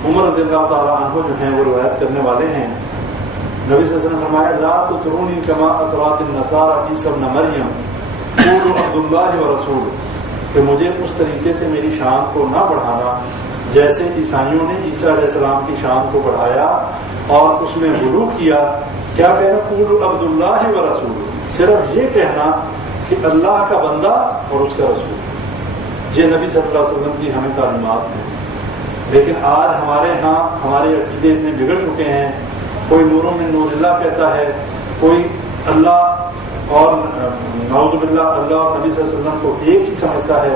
عمر رضی اللہ تعالیٰ عنہ جو ہیں وہ روایت کرنے والے ہیں، نبی صلی اللہ علیہ وسلم نے فرمایا لا تطرونی کما اطرات النصارى عیسی ابن مریم قولوا عبد اللہ ورسولہ، کہ مجھے اس طریقے سے میری شان کو نہ بڑھانا جیسے عیسائیوں نے عیسیٰ علیہ السلام کی شان کو بڑھایا اور اس میں غلو کیا۔ کیا کہنا؟ قولوا عبد اللہ ورسولہ، صرف یہ کہنا کہ اللہ کا بندہ اور اس کا رسول۔ یہ نبی صلی اللہ علیہ وسلم کی ہمیں تعلیمات ہیں، لیکن آج ہمارے ہاں ہمارے عقیدے اتنے بگڑ چکے ہیں، کوئی نور من نور اللہ کہتا ہے، کوئی اللہ اور نعوذ باللہ اللہ اور نبی صلی اللہ علیہ وسلم کو ایک ہی سمجھتا ہے،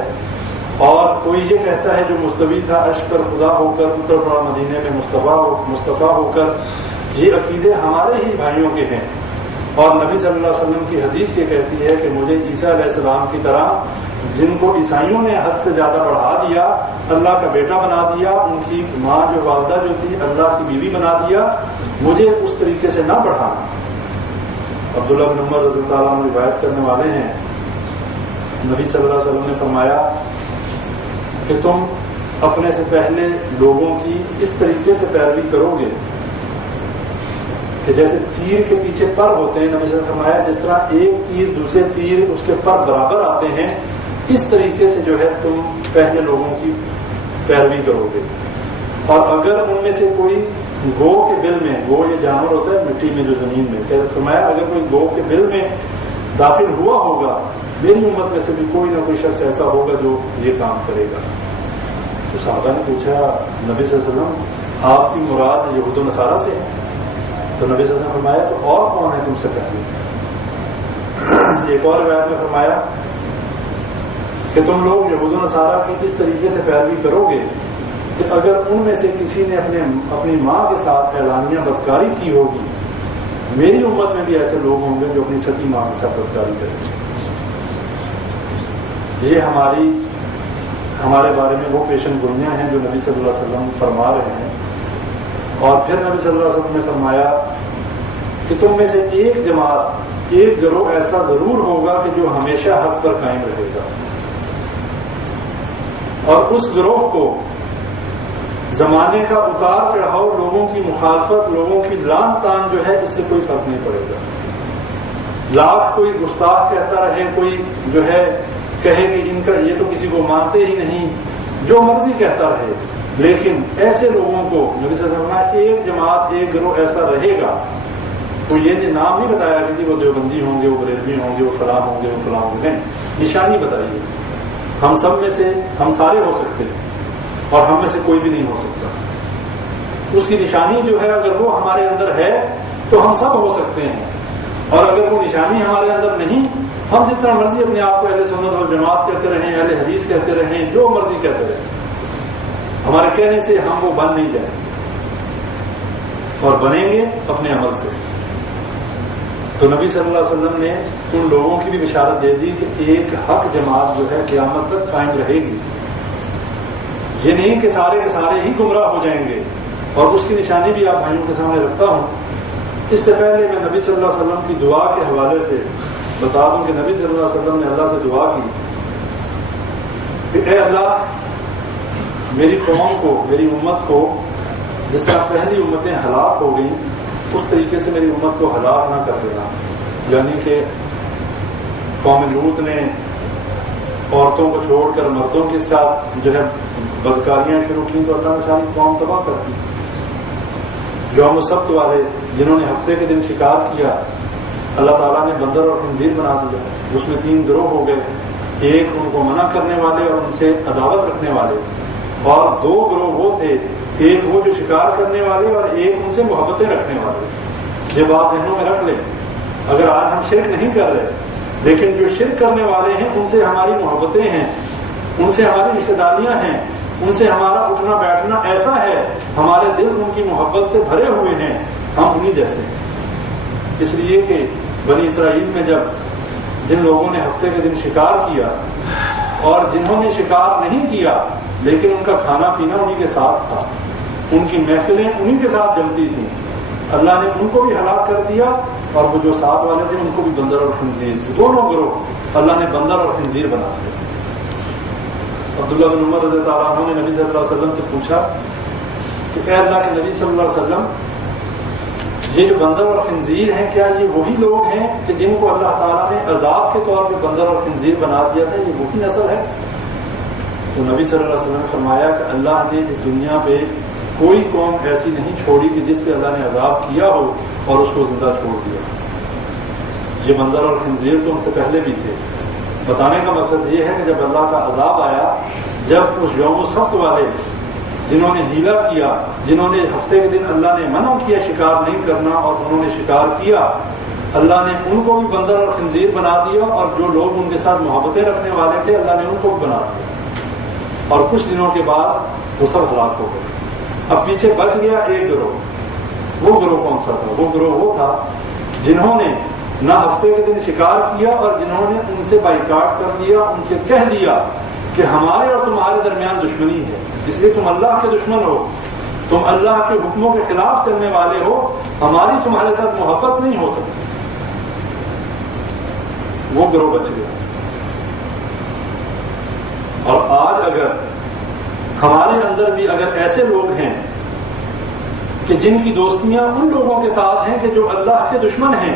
اور کوئی یہ کہتا ہے جو مستوی تھا عرش پر خدا ہو کر اتر پڑا مدینے میں مصطفیٰ ہو کر۔ یہ عقیدے ہمارے ہی بھائیوں کے ہیں، اور نبی صلی اللہ علیہ وسلم کی حدیث یہ کہتی ہے کہ مجھے عیسیٰ علیہ السلام کی طرح، جن کو عیسائیوں نے حد سے زیادہ بڑھا دیا، اللہ کا بیٹا بنا دیا، ان کی ماں جو والدہ جو تھی اللہ کی بیوی بنا دیا، مجھے اس طریقے سے نہ بڑھانا۔ عبداللہ بن عمر رضی اللہ عنہ روایت کرنے والے ہیں، نبی صلی اللہ علیہ وسلم نے فرمایا کہ تم اپنے سے پہلے لوگوں کی اس طریقے سے پیروی کرو گے کہ جیسے تیر کے پیچھے پر ہوتے ہیں، نبی صلی اللہ علیہ وسلم نے فرمایا جس طرح ایک تیر دوسرے تیر اس کے پر برابر آتے ہیں، اس طریقے سے جو ہے تم پہلے لوگوں کی پیروی کرو گے۔ اور اگر ان میں سے کوئی گو کے بل میں، گو یہ جانور ہوتا ہے مٹی میں جو زمین میں، فرمایا اگر کوئی گو کے بل میں داخل ہوا ہوگا، میری امت میں سے بھی کوئی نہ کوئی شخص ایسا ہوگا جو یہ کام کرے گا۔ تو صحابہ نے پوچھا نبی صلی اللہ علیہ وسلم آپ کی مراد یہود و نصارہ سے ہے؟ تو نبی صلی اللہ علیہ وسلم نے فرمایا تو اور کون ہے تم سے پہلے؟ ایک اور روایت میں فرمایا کہ تم لوگ یہود و نصارہ کی اس طریقے سے پیروی کرو گے کہ اگر ان میں سے کسی نے اپنی ماں کے ساتھ اعلانیہ بدکاری کی ہوگی، میری امت میں بھی ایسے لوگ ہوں گے جو اپنی ستی ماں کے ساتھ بدکاری کریں گے۔ یہ ہمارے بارے میں وہ پیشن گوئیاں ہیں جو نبی صلی اللہ علیہ وسلم فرما رہے ہیں۔ اور پھر نبی صلی اللہ علیہ وسلم نے فرمایا کہ تم میں سے ایک جماعت، ایک گروہ ایسا ضرور ہوگا کہ جو ہمیشہ حق پر قائم رہے گا، اور اس گروہ کو زمانے کا اتار چڑھاؤ، لوگوں کی مخالفت، لوگوں کی لان تان جو ہے اس سے کوئی فرق نہیں پڑے گا۔ لاکھ کوئی گستاخ کہتا رہے، کوئی جو ہے کہے کہ ان کا یہ تو کسی کو مانتے ہی نہیں، جو مرضی کہتا رہے، لیکن ایسے لوگوں کو نبی صلی اللہ علیہ وسلم نے ایک جماعت ایک گروہ ایسا رہے گا، تو یہ نام نہیں بتایا کہ وہ دیوبندی ہوں گے، وہ بریلوی ہوں گے، وہ فلاں ہوں گے، وہ فلاں ہوں گے، نہیں، نشانی بتائیے ہم سب میں سے ہم سارے ہو سکتے ہیں اور ہم میں سے کوئی بھی نہیں ہو سکتا. اس کی نشانی جو ہے اگر وہ ہمارے اندر ہے تو ہم سب ہو سکتے ہیں، اور اگر وہ نشانی ہمارے اندر نہیں، ہم جتنا مرضی اپنے آپ کو اہل سنت والجماعت کہتے رہیں، اہل حدیث کہتے رہیں، جو مرضی کہتے رہیں، ہمارے کہنے سے ہم وہ بن نہیں جائیں اور بنیں گے اپنے عمل سے. تو نبی صلی اللہ علیہ وسلم نے ان لوگوں کی بھی بشارت دے دی کہ ایک حق جماعت جو ہے قیامت تک قائم رہے گی. یہ نہیں کہ سارے کے سارے ہی گمراہ ہو جائیں گے. اور اس کی نشانی بھی آپ بھائیوں کے سامنے رکھتا ہوں. اس سے پہلے میں نبی صلی اللہ علیہ وسلم کی دعا کے حوالے سے بتا دوں کہ نبی صلی اللہ علیہ وسلم نے اللہ سے دعا کی کہ اے اللہ، میری قوم کو، میری امت کو جس طرح پہلی امتیں ہلاک ہو گئیں اس طریقے سے میری امت کو ہلاک نہ کر دینا. یعنی کہ قوم لوط نے عورتوں کو چھوڑ کر مردوں کے ساتھ جو ہے بدکاریاں شروع کی تو اللہ نے ساری قوم تباہ کر دی. یوم السبت والے جنہوں نے ہفتے کے دن شکار کیا، اللہ تعالیٰ نے بندر اور خنزیر بنا دیا. اس میں 3 گروہ ہو گئے، ایک ان کو منع کرنے والے اور ان سے عداوت رکھنے والے، اور 2 گروہ وہ تھے، ایک وہ جو شکار کرنے والے اور ایک ان سے محبتیں رکھنے والے. یہ بات ذہنوں میں رکھ لیں. اگر آج ہم شرک نہیں کر رہے، لیکن جو شرک کرنے والے ہیں ان سے ہماری محبتیں ہیں، ان سے ہماری رشتہ داریاں ہیں، ان سے ہمارا اٹھنا بیٹھنا ایسا ہے، ہمارے دل ان کی محبت سے بھرے ہوئے ہیں، ہم انہی جیسے ہیں. اس لیے کہ بنی اسرائیل میں جب جن لوگوں نے ہفتے کے دن شکار کیا اور جنہوں نے شکار نہیں کیا لیکن ان کا کھانا پینا انہی کے ساتھ تھا، ان کی محفلیں انہی کے ساتھ جمتی تھیں، اللہ نے ان کو بھی ہلاک کر دیا اور وہ جو ساتھ والے تھے ان کو بھی بندر اور خنزیر، دونوں گروہ اللہ نے بندر اور خنزیر بنا دیا. عبداللہ بن عمر رضی اللہ عنہ نے نبی صلی اللہ علیہ وسلم سے پوچھا کہ اے اللہ کے نبی صلی اللہ علیہ وسلم، یہ جو بندر اور خنزیر ہیں کیا یہ وہی لوگ ہیں کہ جن کو اللہ تعالیٰ نے عذاب کے طور پہ بندر اور خنزیر بنا دیا تھا، یہ وہی نسل ہے؟ تو نبی صلی اللہ علیہ وسلم نے فرمایا کہ اللہ نے اس دنیا پہ کوئی قوم ایسی نہیں چھوڑی کہ جس پہ اللہ نے عذاب کیا ہو اور اس کو زندہ چھوڑ دیا. یہ بندر اور خنزیر تو ان سے پہلے بھی تھے. بتانے کا مقصد یہ ہے کہ جب اللہ کا عذاب آیا، جب اس یوم السبت والے جنہوں نے ہیلا کیا، جنہوں نے ہفتے کے دن اللہ نے منع کیا شکار نہیں کرنا اور انہوں نے شکار کیا، اللہ نے ان کو بھی بندر اور خنزیر بنا دیا، اور جو لوگ ان کے ساتھ محبتیں رکھنے والے تھے اللہ نے ان کو بھی بنا دیا. اور کچھ دنوں کے بعد وہ سب ہلاک ہو گئے. اب پیچھے بچ گیا ایک گروہ. وہ گروہ کون سا تھا؟ وہ گروہ وہ تھا جنہوں نے نہ ہفتے کے دن شکار کیا اور جنہوں نے ان سے بائیکاٹ کر دیا، ان سے کہہ دیا کہ ہمارے اور تمہارے درمیان دشمنی ہے، اس لیے تم اللہ کے دشمن ہو، تم اللہ کے حکموں کے خلاف چلنے والے ہو، ہماری تمہارے ساتھ محبت نہیں ہو سکتی. وہ گروہ بچ گیا. اور آج اگر ہمارے اندر بھی اگر ایسے لوگ ہیں کہ جن کی دوستیاں ان لوگوں کے ساتھ ہیں کہ جو اللہ کے دشمن ہیں،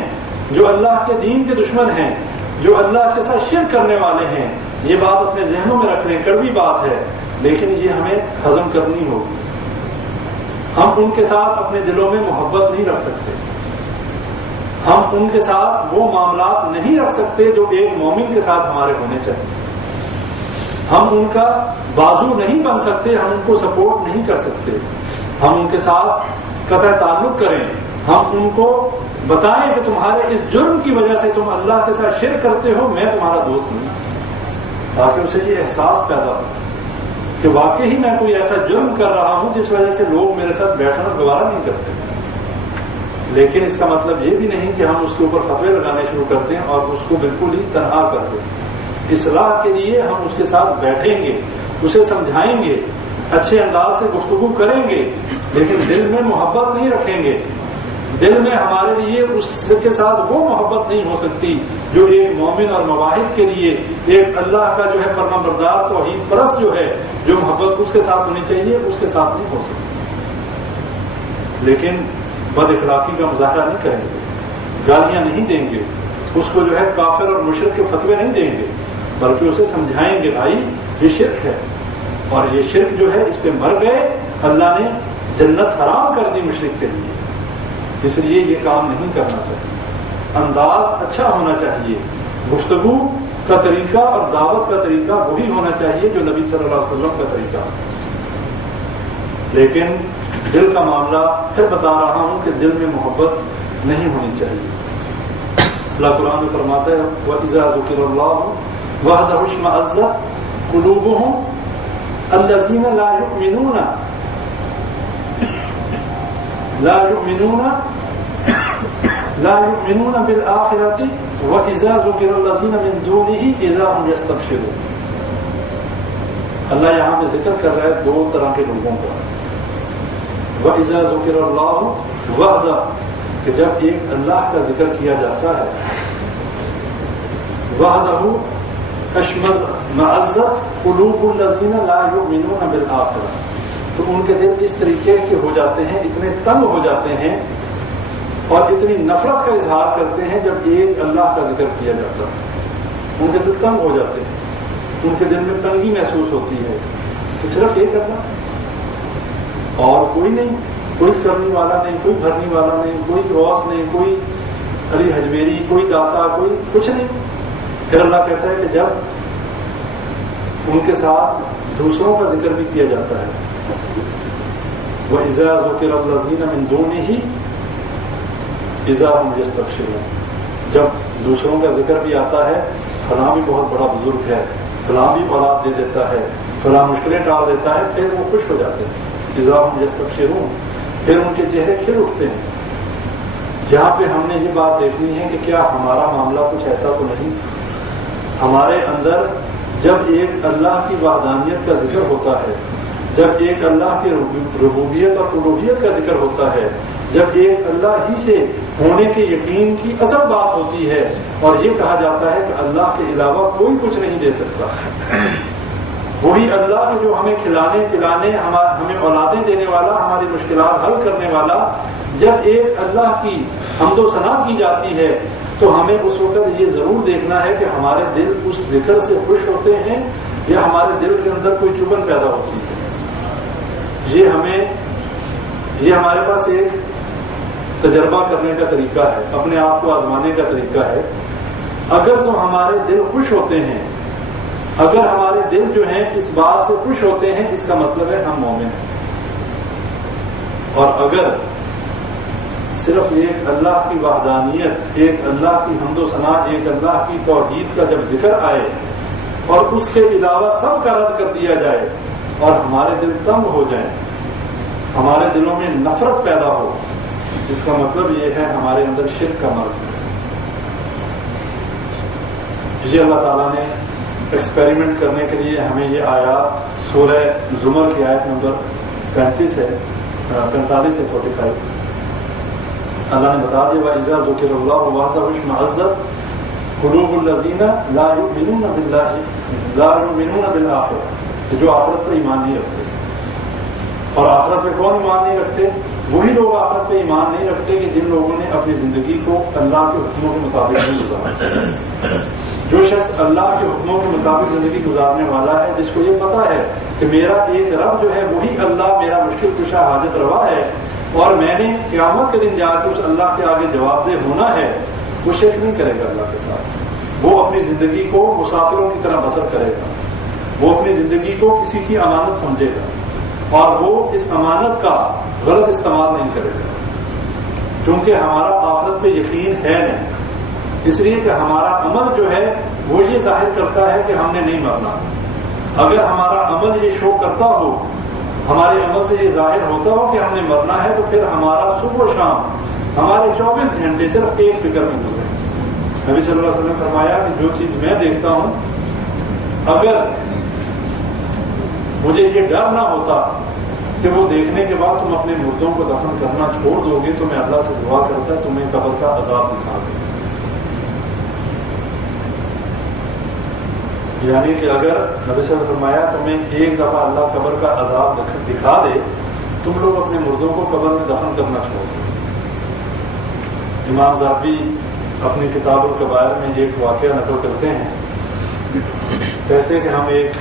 جو اللہ کے دین کے دشمن ہیں، جو اللہ کے ساتھ شرک کرنے والے ہیں، یہ بات اپنے ذہنوں میں رکھ لیں. کڑوی بات ہے لیکن یہ ہمیں ہضم کرنی ہوگی. ہم ان کے ساتھ اپنے دلوں میں محبت نہیں رکھ سکتے، ہم ان کے ساتھ وہ معاملات نہیں رکھ سکتے جو ایک مومن کے ساتھ ہمارے ہونے چاہیے. ہم ان کا بازو نہیں بن سکتے، ہم ان کو سپورٹ نہیں کر سکتے. ہم ان کے ساتھ قطع تعلق کریں، ہم ان کو بتائیں کہ تمہارے اس جرم کی وجہ سے تم اللہ کے ساتھ شرک کرتے ہو، میں تمہارا دوست نہیں، تاکہ اسے یہ احساس پیدا ہو کہ واقعی میں کوئی ایسا جرم کر رہا ہوں جس وجہ سے لوگ میرے ساتھ بیٹھنا گوارا نہیں کرتے. لیکن اس کا مطلب یہ بھی نہیں کہ ہم اس کے اوپر فتوے لگانے شروع کرتے ہیں اور اس کو بالکل ہی تنہا کر دیں. اصلاح کے لیے ہم اس کے ساتھ بیٹھیں گے، اسے سمجھائیں گے، اچھے انداز سے گفتگو کریں گے، لیکن دل میں محبت نہیں رکھیں گے. دل میں ہمارے لیے اس کے ساتھ وہ محبت نہیں ہو سکتی جو ایک مومن اور مواحد کے لیے ایک اللہ کا جو ہے فرما بردار توحید پرست جو ہے، جو محبت اس کے ساتھ ہونی چاہیے اس کے ساتھ نہیں ہو سکتی. لیکن بد اخلاقی کا مظاہرہ نہیں کریں گے، گالیاں نہیں دیں گے، اس کو جو ہے کافر اور مشرک کے فتوے نہیں دیں گے، بلکہ اسے سمجھائیں گے بھائی یہ شرک ہے، اور یہ شرک جو ہے اس پہ مر گئے، اللہ نے جنت حرام کر دی مشرک کے لیے. اس لیے یہ کام نہیں کرنا چاہیے. انداز اچھا ہونا چاہیے، گفتگو کا طریقہ اور دعوت کا طریقہ وہی ہونا چاہیے جو نبی صلی اللہ علیہ وسلم کا طریقہ. لیکن دل کا معاملہ پھر بتا رہا ہوں کہ دل میں محبت نہیں ہونی چاہیے. اللہ قرآن میں فرماتا ہے وَإِذَا ذُكِرَ اللَّهُ وَحْدَهُ اشْمَأَزَّتْ قُلُوبُهُمْ الَّذِينَ لا يؤمنون بالآخرة وَإِذَا ذُكِرَ الَّذِينَ مِن دُونِهِ إِذَا هُمْ يَسْتَبْشِرُونَ. اللہ یہاں پہ ذکر کر رہا ہے دو طرح کے لوگوں کا. وَإِذَا ذُكِرَ اللَّهُ وَحْدَهُ کہ جب ایک اللہ کا ذکر کیا جاتا ہے، وَحْدَهُ اشْمَأَزَّتْ قُلُوبُ الَّذِينَ لَا يُؤْمِنُونَ بِالْآخِرَةِ تو ان کے دل اس طریقے کے ہو جاتے ہیں، اتنے تنگ ہو جاتے ہیں اور اتنی نفرت کا اظہار کرتے ہیں جب ایک اللہ کا ذکر کیا جاتا ہے. ان کے دل تنگ ہو جاتے ہیں، ان کے دل میں تنگی محسوس ہوتی ہے کہ صرف ایک اللہ اور کوئی نہیں، کوئی کرنے والا نہیں، کوئی بھرنے والا نہیں، کوئی غوث نہیں، کوئی علی حجویری، کوئی داتا، کوئی کچھ نہیں. پھر اللہ کہتا ہے کہ جب ان کے ساتھ دوسروں کا ذکر بھی کیا جاتا ہے، وَإِذَا ذُكِرَ الَّذِينَ مِن دُونِهِ إِذَا هُمْ يَسْتَبْشِرُونَ جب دوسروں کا ذکر بھی آتا ہے، فلاں بھی بہت بڑا بزرگ ہے، فلاں بھی اولاد دے دیتا ہے، فلاں مشکلیں ٹال دیتا ہے، پھر وہ خوش ہو جاتے ہیں. إِذَا هُمْ يَسْتَبْشِرُونَ پھر ان کے چہرے کھل اٹھتے ہیں. یہاں پہ ہم نے یہ بات دیکھنی ہے کہ کیا ہمارا معاملہ کچھ ایسا تو نہیں؟ ہمارے اندر جب ایک اللہ کی وحدانیت کا ذکر ہوتا ہے، جب ایک اللہ کی ربوبیت اور الوہیت کا ذکر ہوتا ہے، جب ایک اللہ ہی سے ہونے کے یقین کی اصل بات ہوتی ہے اور یہ کہا جاتا ہے کہ اللہ کے علاوہ کوئی کچھ نہیں دے سکتا، وہی اللہ ہے جو ہمیں کھلانے پلانے، ہمیں اولادیں دینے والا، ہماری مشکلات حل کرنے والا، جب ایک اللہ کی حمد و ثنا کی جاتی ہے تو ہمیں اس وقت یہ ضرور دیکھنا ہے کہ ہمارے دل اس ذکر سے خوش ہوتے ہیں یا ہمارے دل کے اندر کوئی چبھن پیدا ہوتی ہے. یہ ہمارے پاس ایک تجربہ کرنے کا طریقہ ہے، اپنے آپ کو آزمانے کا طریقہ ہے. اگر تو ہمارے دل خوش ہوتے ہیں، اگر ہمارے دل جو ہیں اس بات سے خوش ہوتے ہیں، اس کا مطلب ہے ہم مومن ہیں. اور اگر صرف ایک اللہ کی وحدانیت، ایک اللہ کی حمد و ثنا، ایک اللہ کی توحید کا جب ذکر آئے اور اس کے علاوہ سب کا رد کر دیا جائے اور ہمارے دل تنگ ہو جائیں، ہمارے دلوں میں نفرت پیدا ہو، جس کا مطلب یہ ہے ہمارے اندر شرک کا مرض ہے. یہ اللہ تعالیٰ نے ایکسپیریمنٹ کرنے کے لیے ہمیں یہ آیات سورہ زمر کی آیت نمبر 45 ہے 45 اللہ نے بتا دیا وَإِذَا ذُكِرَ اللَّهُ وَحْدَهُ اشْمَأَزَّتْ قُلُوبُ الَّذِينَ لَا يُؤْمِنُونَ بِالْآخِرَةِ جو آخرت پہ ایمان نہیں رکھتے. اور آخرت پہ کون ایمان نہیں رکھتے؟ وہی لوگ آخرت پہ ایمان نہیں رکھتے کہ جن لوگوں نے اپنی زندگی کو اللہ کے حکموں کے مطابق نہیں گزارا. جو شخص اللہ کے حکموں کے مطابق زندگی گزارنے والا ہے، جس کو یہ پتا ہے کہ میرا ایک رب جو ہے وہی اللہ میرا مشکل کشا حاجت روا ہے اور میں نے قیامت کے دن جا کے اس اللہ کے آگے جواب دہ ہونا ہے، وہ شرک نہیں کرے گا اللہ کے ساتھ. وہ اپنی زندگی کو مسافروں کی طرح بسر کرے گا، وہ اپنی زندگی کو کسی کی امانت سمجھے گا اور وہ اس امانت کا غلط استعمال نہیں کرے گا. چونکہ ہمارا آخرت پہ یقین ہے نہیں، اس لیے کہ ہمارا عمل جو ہے وہ یہ ظاہر کرتا ہے کہ ہم نے نہیں مرنا. اگر ہمارا عمل یہ شو کرتا ہو، ہمارے عمل سے یہ ظاہر ہوتا ہو کہ ہم نے مرنا ہے، تو پھر ہمارا صبح و شام ہمارے 24 گھنٹے صرف ایک فکر میں گزرے. نبی صلی اللہ علیہ وسلم نے فرمایا کہ جو چیز میں دیکھتا ہوں، اگر مجھے یہ ڈر نہ ہوتا کہ وہ دیکھنے کے بعد تم اپنے مردوں کو دفن کرنا چھوڑ دو گے، تو میں اللہ سے دعا کرتا تمہیں قبر کا عذاب دکھا دوں. یعنی کہ اگر نبی صلی اللہ علیہ وسلم نے فرمایا تمہیں ایک دفعہ اللہ قبر کا عذاب دکھا دے، تم لوگ اپنے مردوں کو قبر میں دفن کرنا چھوڑ دو. امام ذہبی اپنی کتاب الکبائر میں ایک واقعہ نقل کرتے ہیں، کہتے کہ ہم ایک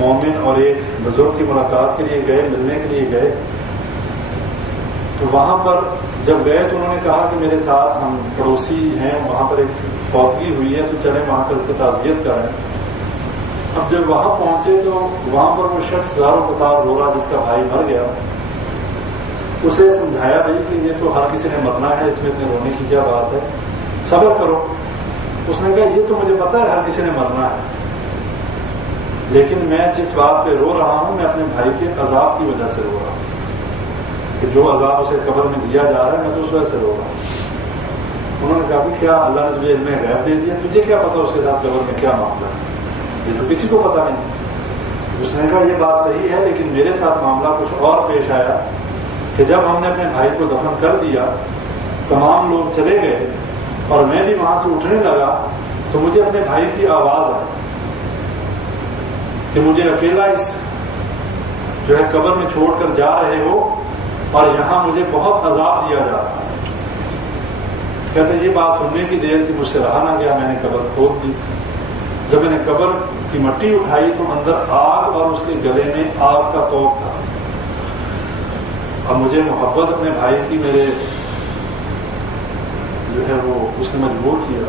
مومن اور ایک بزرگ کی ملاقات کے لیے گئے، ملنے کے لیے گئے، تو وہاں پر جب گئے تو انہوں نے کہا کہ میرے ساتھ ہم پڑوسی ہیں، وہاں پر ایک فوتگی ہوئی ہے تو چلیں وہاں چل کے تعزیت کریں۔ اب جب وہاں پہنچے تو وہاں پر وہ شخص زاروں قطار رو رہا جس کا بھائی مر گیا، اسے سمجھایا بھائی کہ یہ تو ہر کسی نے مرنا ہے، اس میں اتنے رونے کی کیا بات ہے، صبر کرو۔ اس نے کہا یہ تو مجھے پتا ہے ہر کسی نے مرنا ہے، لیکن میں جس بات پہ رو رہا ہوں میں اپنے بھائی کے عذاب کی وجہ سے رو رہا ہوں، کہ جو عذاب اسے قبر میں دیا جا رہا ہے میں تو اس وجہ سے رو رہا ہوں۔ انہوں نے کہا کہ کیا اللہ نے تجھے علم غیب دے دیا، تجھے کیا پتا اس کے ساتھ قبر میں کیا معاملہ ہے، یہ تو کسی کو پتا نہیں۔ اس نے کہا یہ بات صحیح ہے، لیکن میرے ساتھ معاملہ کچھ اور پیش آیا کہ جب ہم نے اپنے بھائی کو دفن کر دیا، تمام لوگ چلے گئے اور میں بھی وہاں سے اٹھنے لگا تو مجھے اپنے بھائی کی آواز آئی کہ مجھے اکیلا اس جو ہے قبر میں چھوڑ کر جا رہے ہو اور یہاں مجھے بہت عذاب دیا جا رہا ہے۔ کہتے یہ بات سننے کی دیر سے مجھ سے رہا نہ گیا، میں نے قبر کھود دی۔ جب میں نے قبر کی مٹی اٹھائی تو اندر آگ اور اس کے گلے میں آگ کا توق تھا۔ اب مجھے محبت اپنے بھائی کی میرے جو ہے وہ اس نے مجبور کیا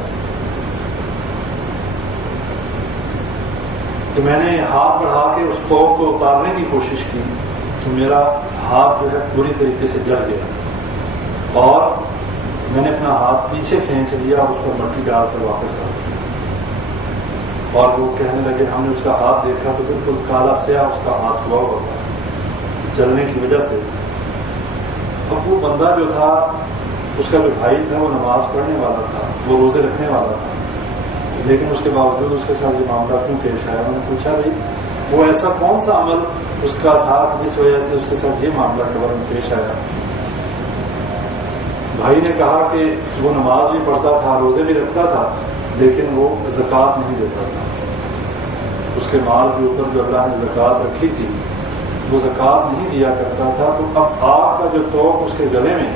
کہ میں نے ہاتھ بڑھا کے اس توق کو اتارنے کی کوشش کی تو میرا ہاتھ جو ہے پوری طریقے سے جل گیا اور میں نے اپنا ہاتھ پیچھے کھینچ لیا، اس پر مٹی ڈال کر واپس آ گیا۔ اور وہ کہنے لگے ہم نے اس کا ہاتھ دیکھا تو بالکل کالا سیاہ اس کا ہاتھ ہوا ہوتا جلنے کی وجہ سے۔ اب وہ بندہ جو تھا اس کا جو بھائی تھا وہ نماز پڑھنے والا تھا، وہ روزے رکھنے والا تھا، لیکن اس کے باوجود اس کے ساتھ یہ معاملہ کیوں پیش آیا؟ میں نے پوچھا بھائی وہ ایسا کون سا عمل اس کا تھا جس وجہ سے اس کے ساتھ یہ معاملہ قبر میں پیش آیا؟ بھائی نے کہا کہ وہ نماز بھی پڑھتا تھا، روزے بھی رکھتا تھا، لیکن وہ زکوٰۃ نہیں دیتا تھا۔ اس کے مال کے اوپر جو اللہ نے زکوٰۃ رکھی تھی وہ زکوٰۃ نہیں دیا کرتا تھا۔ تو اب آگ کا جو توق اس کے گلے میں،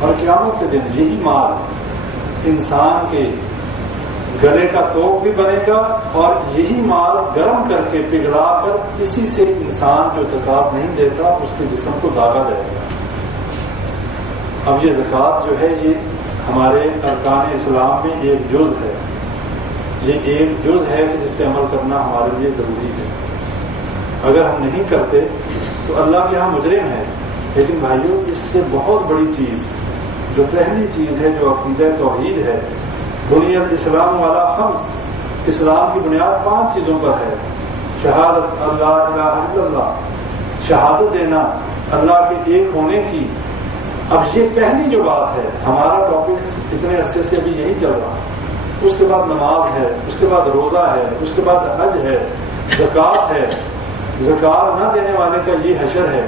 اور قیامت کے دن یہی مال انسان کے گلے کا توق بھی بنے گا اور یہی مال گرم کر کے پگھلا کر اسی سے انسان جو زکوٰۃ نہیں دیتا اس کے جسم کو داغا جائے گا۔ اب یہ زکوٰۃ جو ہے یہ ہمارے ارکان اسلام میں ایک جز ہے، یہ ایک جز ہے کہ جس پہ عمل کرنا ہمارے لیے ضروری ہے۔ اگر ہم نہیں کرتے تو اللہ کے یہاں مجرم ہے۔ لیکن بھائیوں اس سے بہت بڑی چیز جو پہلی چیز ہے جو عقیدہ توحید ہے، بنیاد اسلام والا خمس، اسلام کی بنیاد 5 چیزوں پر ہے۔ شہادت اللہ الہ الا اللہ، شہادت دینا اللہ کے ایک ہونے کی۔ اب یہ پہلی جو بات ہے، ہمارا ٹاپک اتنے عرصے سے ابھی یہی چل رہا ہے۔ اس کے بعد نماز ہے، اس کے بعد روزہ ہے، اس کے بعد حج ہے، زکوٰۃ ہے۔ زکوٰۃ نہ دینے والے کا یہ حشر ہے،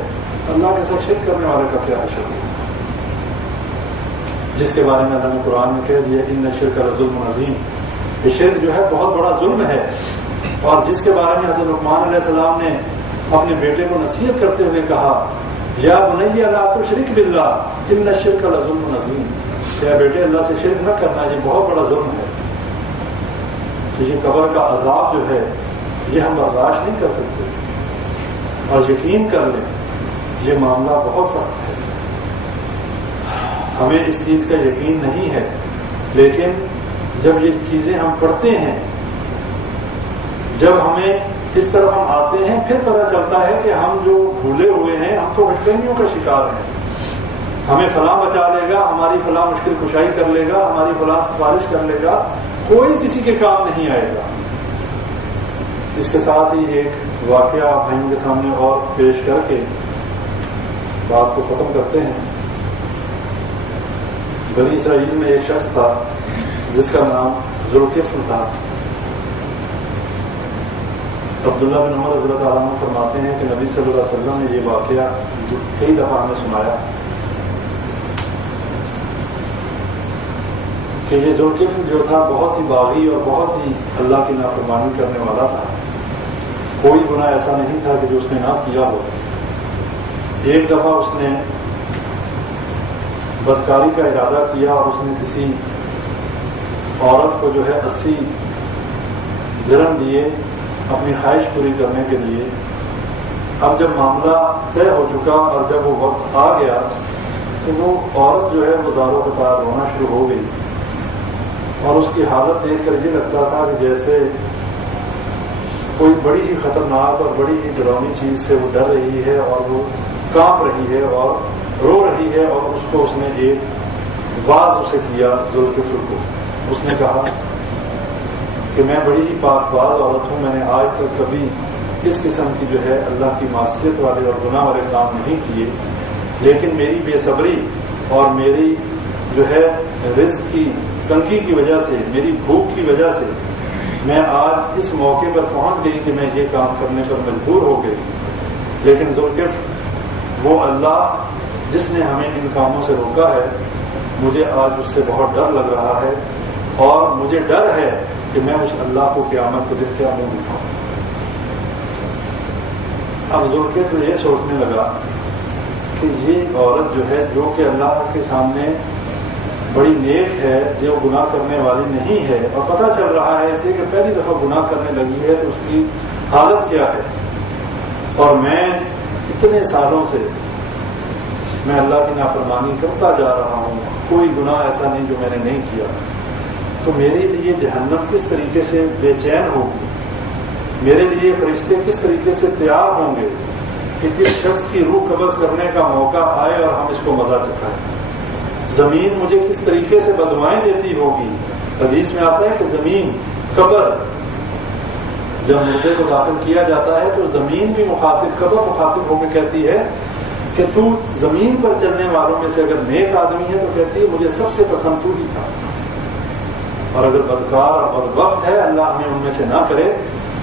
اللہ کے ساتھ شرک کرنے والے کا کیا حشر ہے، جس کے بارے میں اللہ نے قرآن میں کہہ دیا ان الشرک لظلم عظیم، یہ شرک جو ہے بہت بڑا ظلم ہے۔ اور جس کے بارے میں حضرت لقمان علیہ السلام نے اپنے بیٹے کو نصیحت کرتے ہوئے کہا یا بنی لا تشرک باللہ ان الشرک لظلم عظیم، کہ بیٹے اللہ سے شرک نہ کرنا، یہ بہت بڑا ظلم ہے۔ تو یہ قبر کا عذاب جو ہے یہ ہم برداشت نہیں کر سکتے، اور یقین کر لیں یہ معاملہ بہت سخت ہے، ہمیں اس چیز کا یقین نہیں ہے، لیکن جب یہ چیزیں ہم پڑھتے ہیں، جب ہمیں اس طرف ہم آتے ہیں، پھر پتہ چلتا ہے کہ ہم جو بھولے ہوئے ہیں، ہم تو غشتنیوں کا شکار ہیں، ہمیں فلاں بچا لے گا، ہماری فلاں مشکل کشائی کر لے گا، ہماری فلاں سفارش کر لے گا، کوئی کسی کے کام نہیں آئے گا۔ اس کے ساتھ ہی ایک واقعہ بھائیوں کے سامنے اور پیش کر کے بات کو ختم کرتے ہیں۔ بنی اسرائیل میں ایک شخص تھا جس کا نام ذوالکفل تھا۔ عبداللہ بن عمر رضی اللہ عنہ فرماتے ہیں کہ نبی صلی اللہ علیہ وسلم نے یہ واقعہ کئی دفعہ ہمیں سنایا کہ یہ ذوالکفل جو تھا بہت ہی باغی اور بہت ہی اللہ کی نافرمانی کرنے والا تھا۔ کوئی گناہ ایسا نہیں تھا کہ جو اس نے نہ کیا ہو۔ ایک دفعہ اس نے بدکاری کا ارادہ کیا اور اس نے کسی عورت کو جو ہے 80 درہم دیے اپنی خواہش پوری کرنے کے لیے اب جب معاملہ طے ہو چکا اور جب وہ وقت آ گیا تو وہ عورت جو ہے وہ زاروں کے پار رونا شروع ہو گئی، اور اس کی حالت دیکھ کر یہ لگتا تھا کہ جیسے کوئی بڑی ہی خطرناک اور بڑی ہی ڈراؤنی چیز سے وہ ڈر رہی ہے اور وہ کانپ رہی ہے اور رو رہی ہے. اور اس کو اس نے ایک واز اسے کیا ذوالکفل کو. اس نے کہا کہ میں بڑی ہی پاک باز عورت ہوں، میں نے آج تک کبھی اس قسم کی جو ہے اللہ کی معصیت والے اور گناہ والے کام نہیں کیے، لیکن میری بے صبری اور میری جو ہے رزق کی تنگی کی وجہ سے، میری بھوک کی وجہ سے میں آج اس موقع پر پہنچ گئی کہ میں یہ کام کرنے پر مجبور ہو گئی. لیکن ذوالکفل وہ اللہ جس نے ہمیں ان کاموں سے روکا ہے، مجھے آج اس سے بہت ڈر لگ رہا ہے، اور مجھے ڈر ہے کہ میں اس اللہ کو قیامت کے دن کیا منہ دکھاؤں. اب ذوالکفل یہ سوچنے لگا کہ یہ عورت جو ہے جو کہ اللہ کے سامنے بڑی نیک ہے، جو گناہ کرنے والی نہیں ہے، اور پتہ چل رہا ہے اسے کہ پہلی دفعہ گناہ کرنے لگی ہے تو اس کی حالت کیا ہے، اور میں اتنے سالوں سے میں اللہ کی نافرمانی کرتا جا رہا ہوں، کوئی گناہ ایسا نہیں جو میں نے نہیں کیا، تو میرے لیے جہنم کس طریقے سے بے چین ہوگی، میرے لیے فرشتے کس طریقے سے تیار ہوں گے کہ اس شخص کی روح قبض کرنے کا موقع آئے اور ہم اس کو مزہ چکھائیں. زمین مجھے کس طریقے سے بدوائیں دیتی ہوگی. حدیث میں آتا ہے کہ زمین قبر جب مردے کو داخل کیا جاتا ہے تو زمین بھی قبر مخاطب ہو کے کہتی ہے کہ تو زمین پر چلنے والوں میں سے اگر نیک آدمی ہے تو کہتی ہے مجھے سب سے پسند تو ہی تھا، اور اگر بدکار اور بدبخت ہے اللہ ہمیں ان میں سے نہ کرے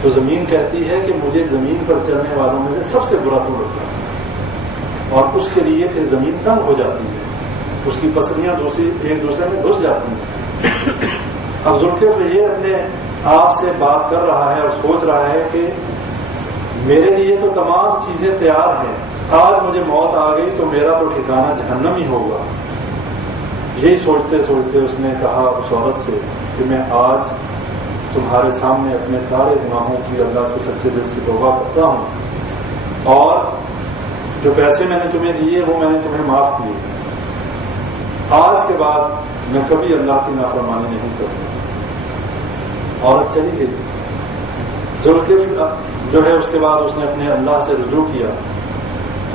تو زمین کہتی ہے کہ مجھے زمین پر چلنے والوں میں سے سب سے برا تو لگتا ہے، اور اس کے لیے پھر زمین تنگ ہو جاتی ہے، اس کی پسلیاں ایک دوسرے میں گھس جاتی ہیں. اب ذوالکفل یہ اپنے آپ سے بات کر رہا ہے اور سوچ رہا ہے کہ میرے لیے تو تمام چیزیں تیار ہیں، آج مجھے موت آ گئی تو میرا تو ٹھکانہ جہنم ہی ہوگا. یہی سوچتے سوچتے اس نے کہا اس عورت سے کہ میں آج تمہارے سامنے اپنے سارے گناہوں کی اللہ سے سچے دل سے توبہ کرتا ہوں، اور جو پیسے میں نے تمہیں دیے وہ میں نے تمہیں معاف کیے، آج کے بعد میں کبھی اللہ کی نافرمانی نہیں کروں. عورت چلی گئی. ذوالکفل جو ہے اس کے بعد اس نے اپنے اللہ سے رجوع کیا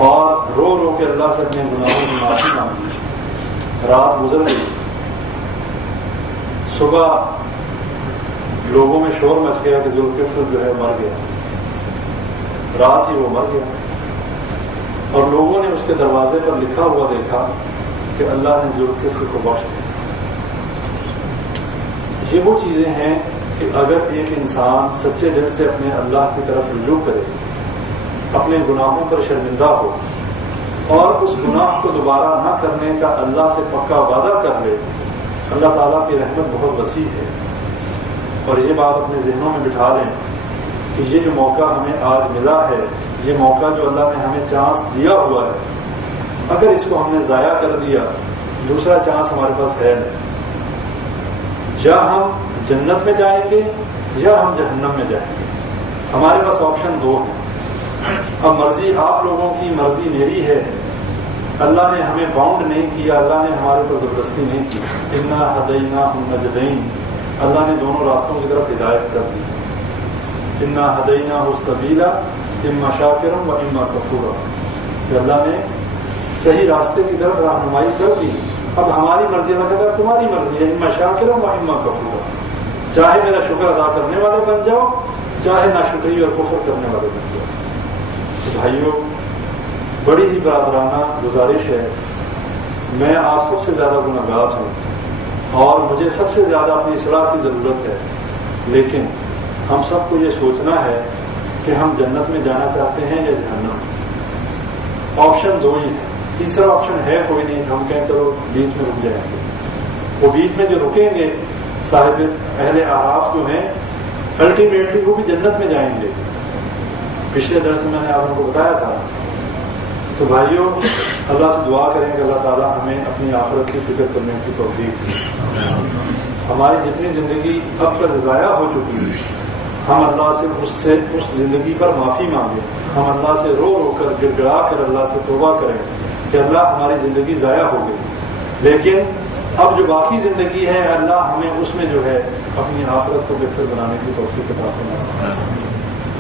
اور رو رو کے اللہ سے اپنے گناہوں کی معافی مانگی. رات گزر گئی. صبح لوگوں میں شور مچ گیا کہ ذوالکفل جو ہے مر گیا. رات ہی وہ مر گیا، اور لوگوں نے اس کے دروازے پر لکھا ہوا دیکھا کہ اللہ نے ذوالکفل کو بخش دیا. یہ وہ چیزیں ہیں کہ اگر ایک انسان سچے دل سے اپنے اللہ کی طرف رجوع کرے، اپنے گناہوں پر شرمندہ ہو اور اس گناہ کو دوبارہ نہ کرنے کا اللہ سے پکا وعدہ کر لے، اللہ تعالیٰ کی رحمت بہت وسیع ہے. اور یہ بات اپنے ذہنوں میں بٹھا لیں کہ یہ جو موقع ہمیں آج ملا ہے، یہ موقع جو اللہ نے ہمیں چانس دیا ہوا ہے، اگر اس کو ہم نے ضائع کر دیا دوسرا چانس ہمارے پاس ہے نہیں. یا ہم جنت میں جائیں گے یا ہم جہنم میں جائیں گے. ہمارے پاس آپشن دو ہیں. اب مرضی آپ لوگوں کی، مرضی میری ہے. اللہ نے ہمیں باؤنڈ نہیں کیا، اللہ نے ہمارے پر زبردستی نہیں کی. انا ہدیناہ النجدین، اللہ نے دونوں راستوں کی طرف ہدایت کر دی. انا ہدیناہ السبیل اما شاکرا و اما کفورا، کہ اللہ نے صحیح راستے کی طرف رہنمائی کر دی. اب ہماری مرضی، اللہ کہتا ہے تمہاری مرضی ہے، اما شاکرا و اما کفورا، چاہے میرا شکر ادا کرنے والے بن جاؤ، چاہے ناشکری اور کفر کرنے والے بن جاؤ. تو بھائیوں، بڑی ہی برادرانہ گزارش ہے، میں آپ سب سے زیادہ گنہگار ہوں اور مجھے سب سے زیادہ اپنی اصلاح کی ضرورت ہے، لیکن ہم سب کو یہ سوچنا ہے کہ ہم جنت میں جانا چاہتے ہیں یا جہنم. آپشن دو ہی ہے، تیسرا آپشن ہے کوئی نہیں. ہم کہیں چلو بیچ میں رک جائیں گے. وہ بیچ میں جو رکیں گے صاحب اہل اعراف جو ہیں، الٹیمیٹلی وہ بھی جنت میں جائیں گے. پچھلے درس میں نے آپ کو بتایا تھا. تو بھائیوں، اللہ سے دعا کریں کہ اللہ تعالیٰ ہمیں اپنی آخرت کی فکر کرنے کی توفیق دے. ہماری جتنی زندگی اب تک ضائع ہو چکی ہے، ہم اللہ سے اس زندگی پر معافی مانگیں، ہم اللہ سے رو رو کر گڑ گڑا کر اللہ سے توبہ کریں کہ اللہ ہماری زندگی ضائع ہو گئی، لیکن اب جو باقی زندگی ہے اللہ ہمیں اس میں جو ہے اپنی آخرت کو بہتر بنانے کی توفیق عطا فرمائے۔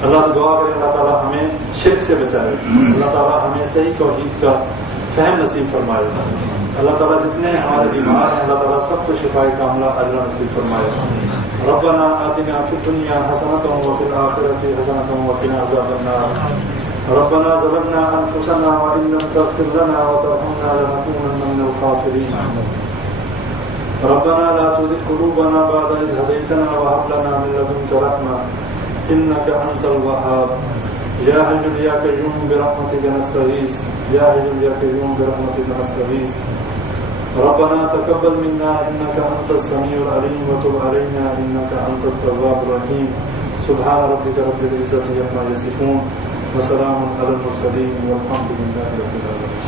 اللہ سے دعا کریں اللہ تعالیٰ ہمیں شرک سے بچائے، اللہ تعالیٰ ہمیں صحیح توحید کا فہم نصیب فرمائے، اللہ تعالیٰ جتنے ہمارے بیمار ہیں اللہ تعالیٰ سب کو شفاء کاملہ اجر نصیب فرمائے۔ ربنا آتنا فی الدنیا حسنۃ وفی الآخرۃ حسنۃ وقنا عذاب النار۔ ربنا ظلمنا انفسنا وان لم تغفر لنا وترحمنا لنكونن من الخاسرین۔ ربنا لا تزغ قلوبنا بعد إذ هديتنا وهب لنا من لدنك رحمة إنك أنت الوهاب۔ يا حي يا قيوم برحمتك نستغيث، يا حي يا قيوم برحمتك نستغيث۔ ربنا تقبل منا إنك أنت السميع العليم وتب علينا إنك أنت التواب الرحيم۔ سبحان ربك رب العزة عما يصفون وسلام على المرسلين والحمد لله رب العالمين۔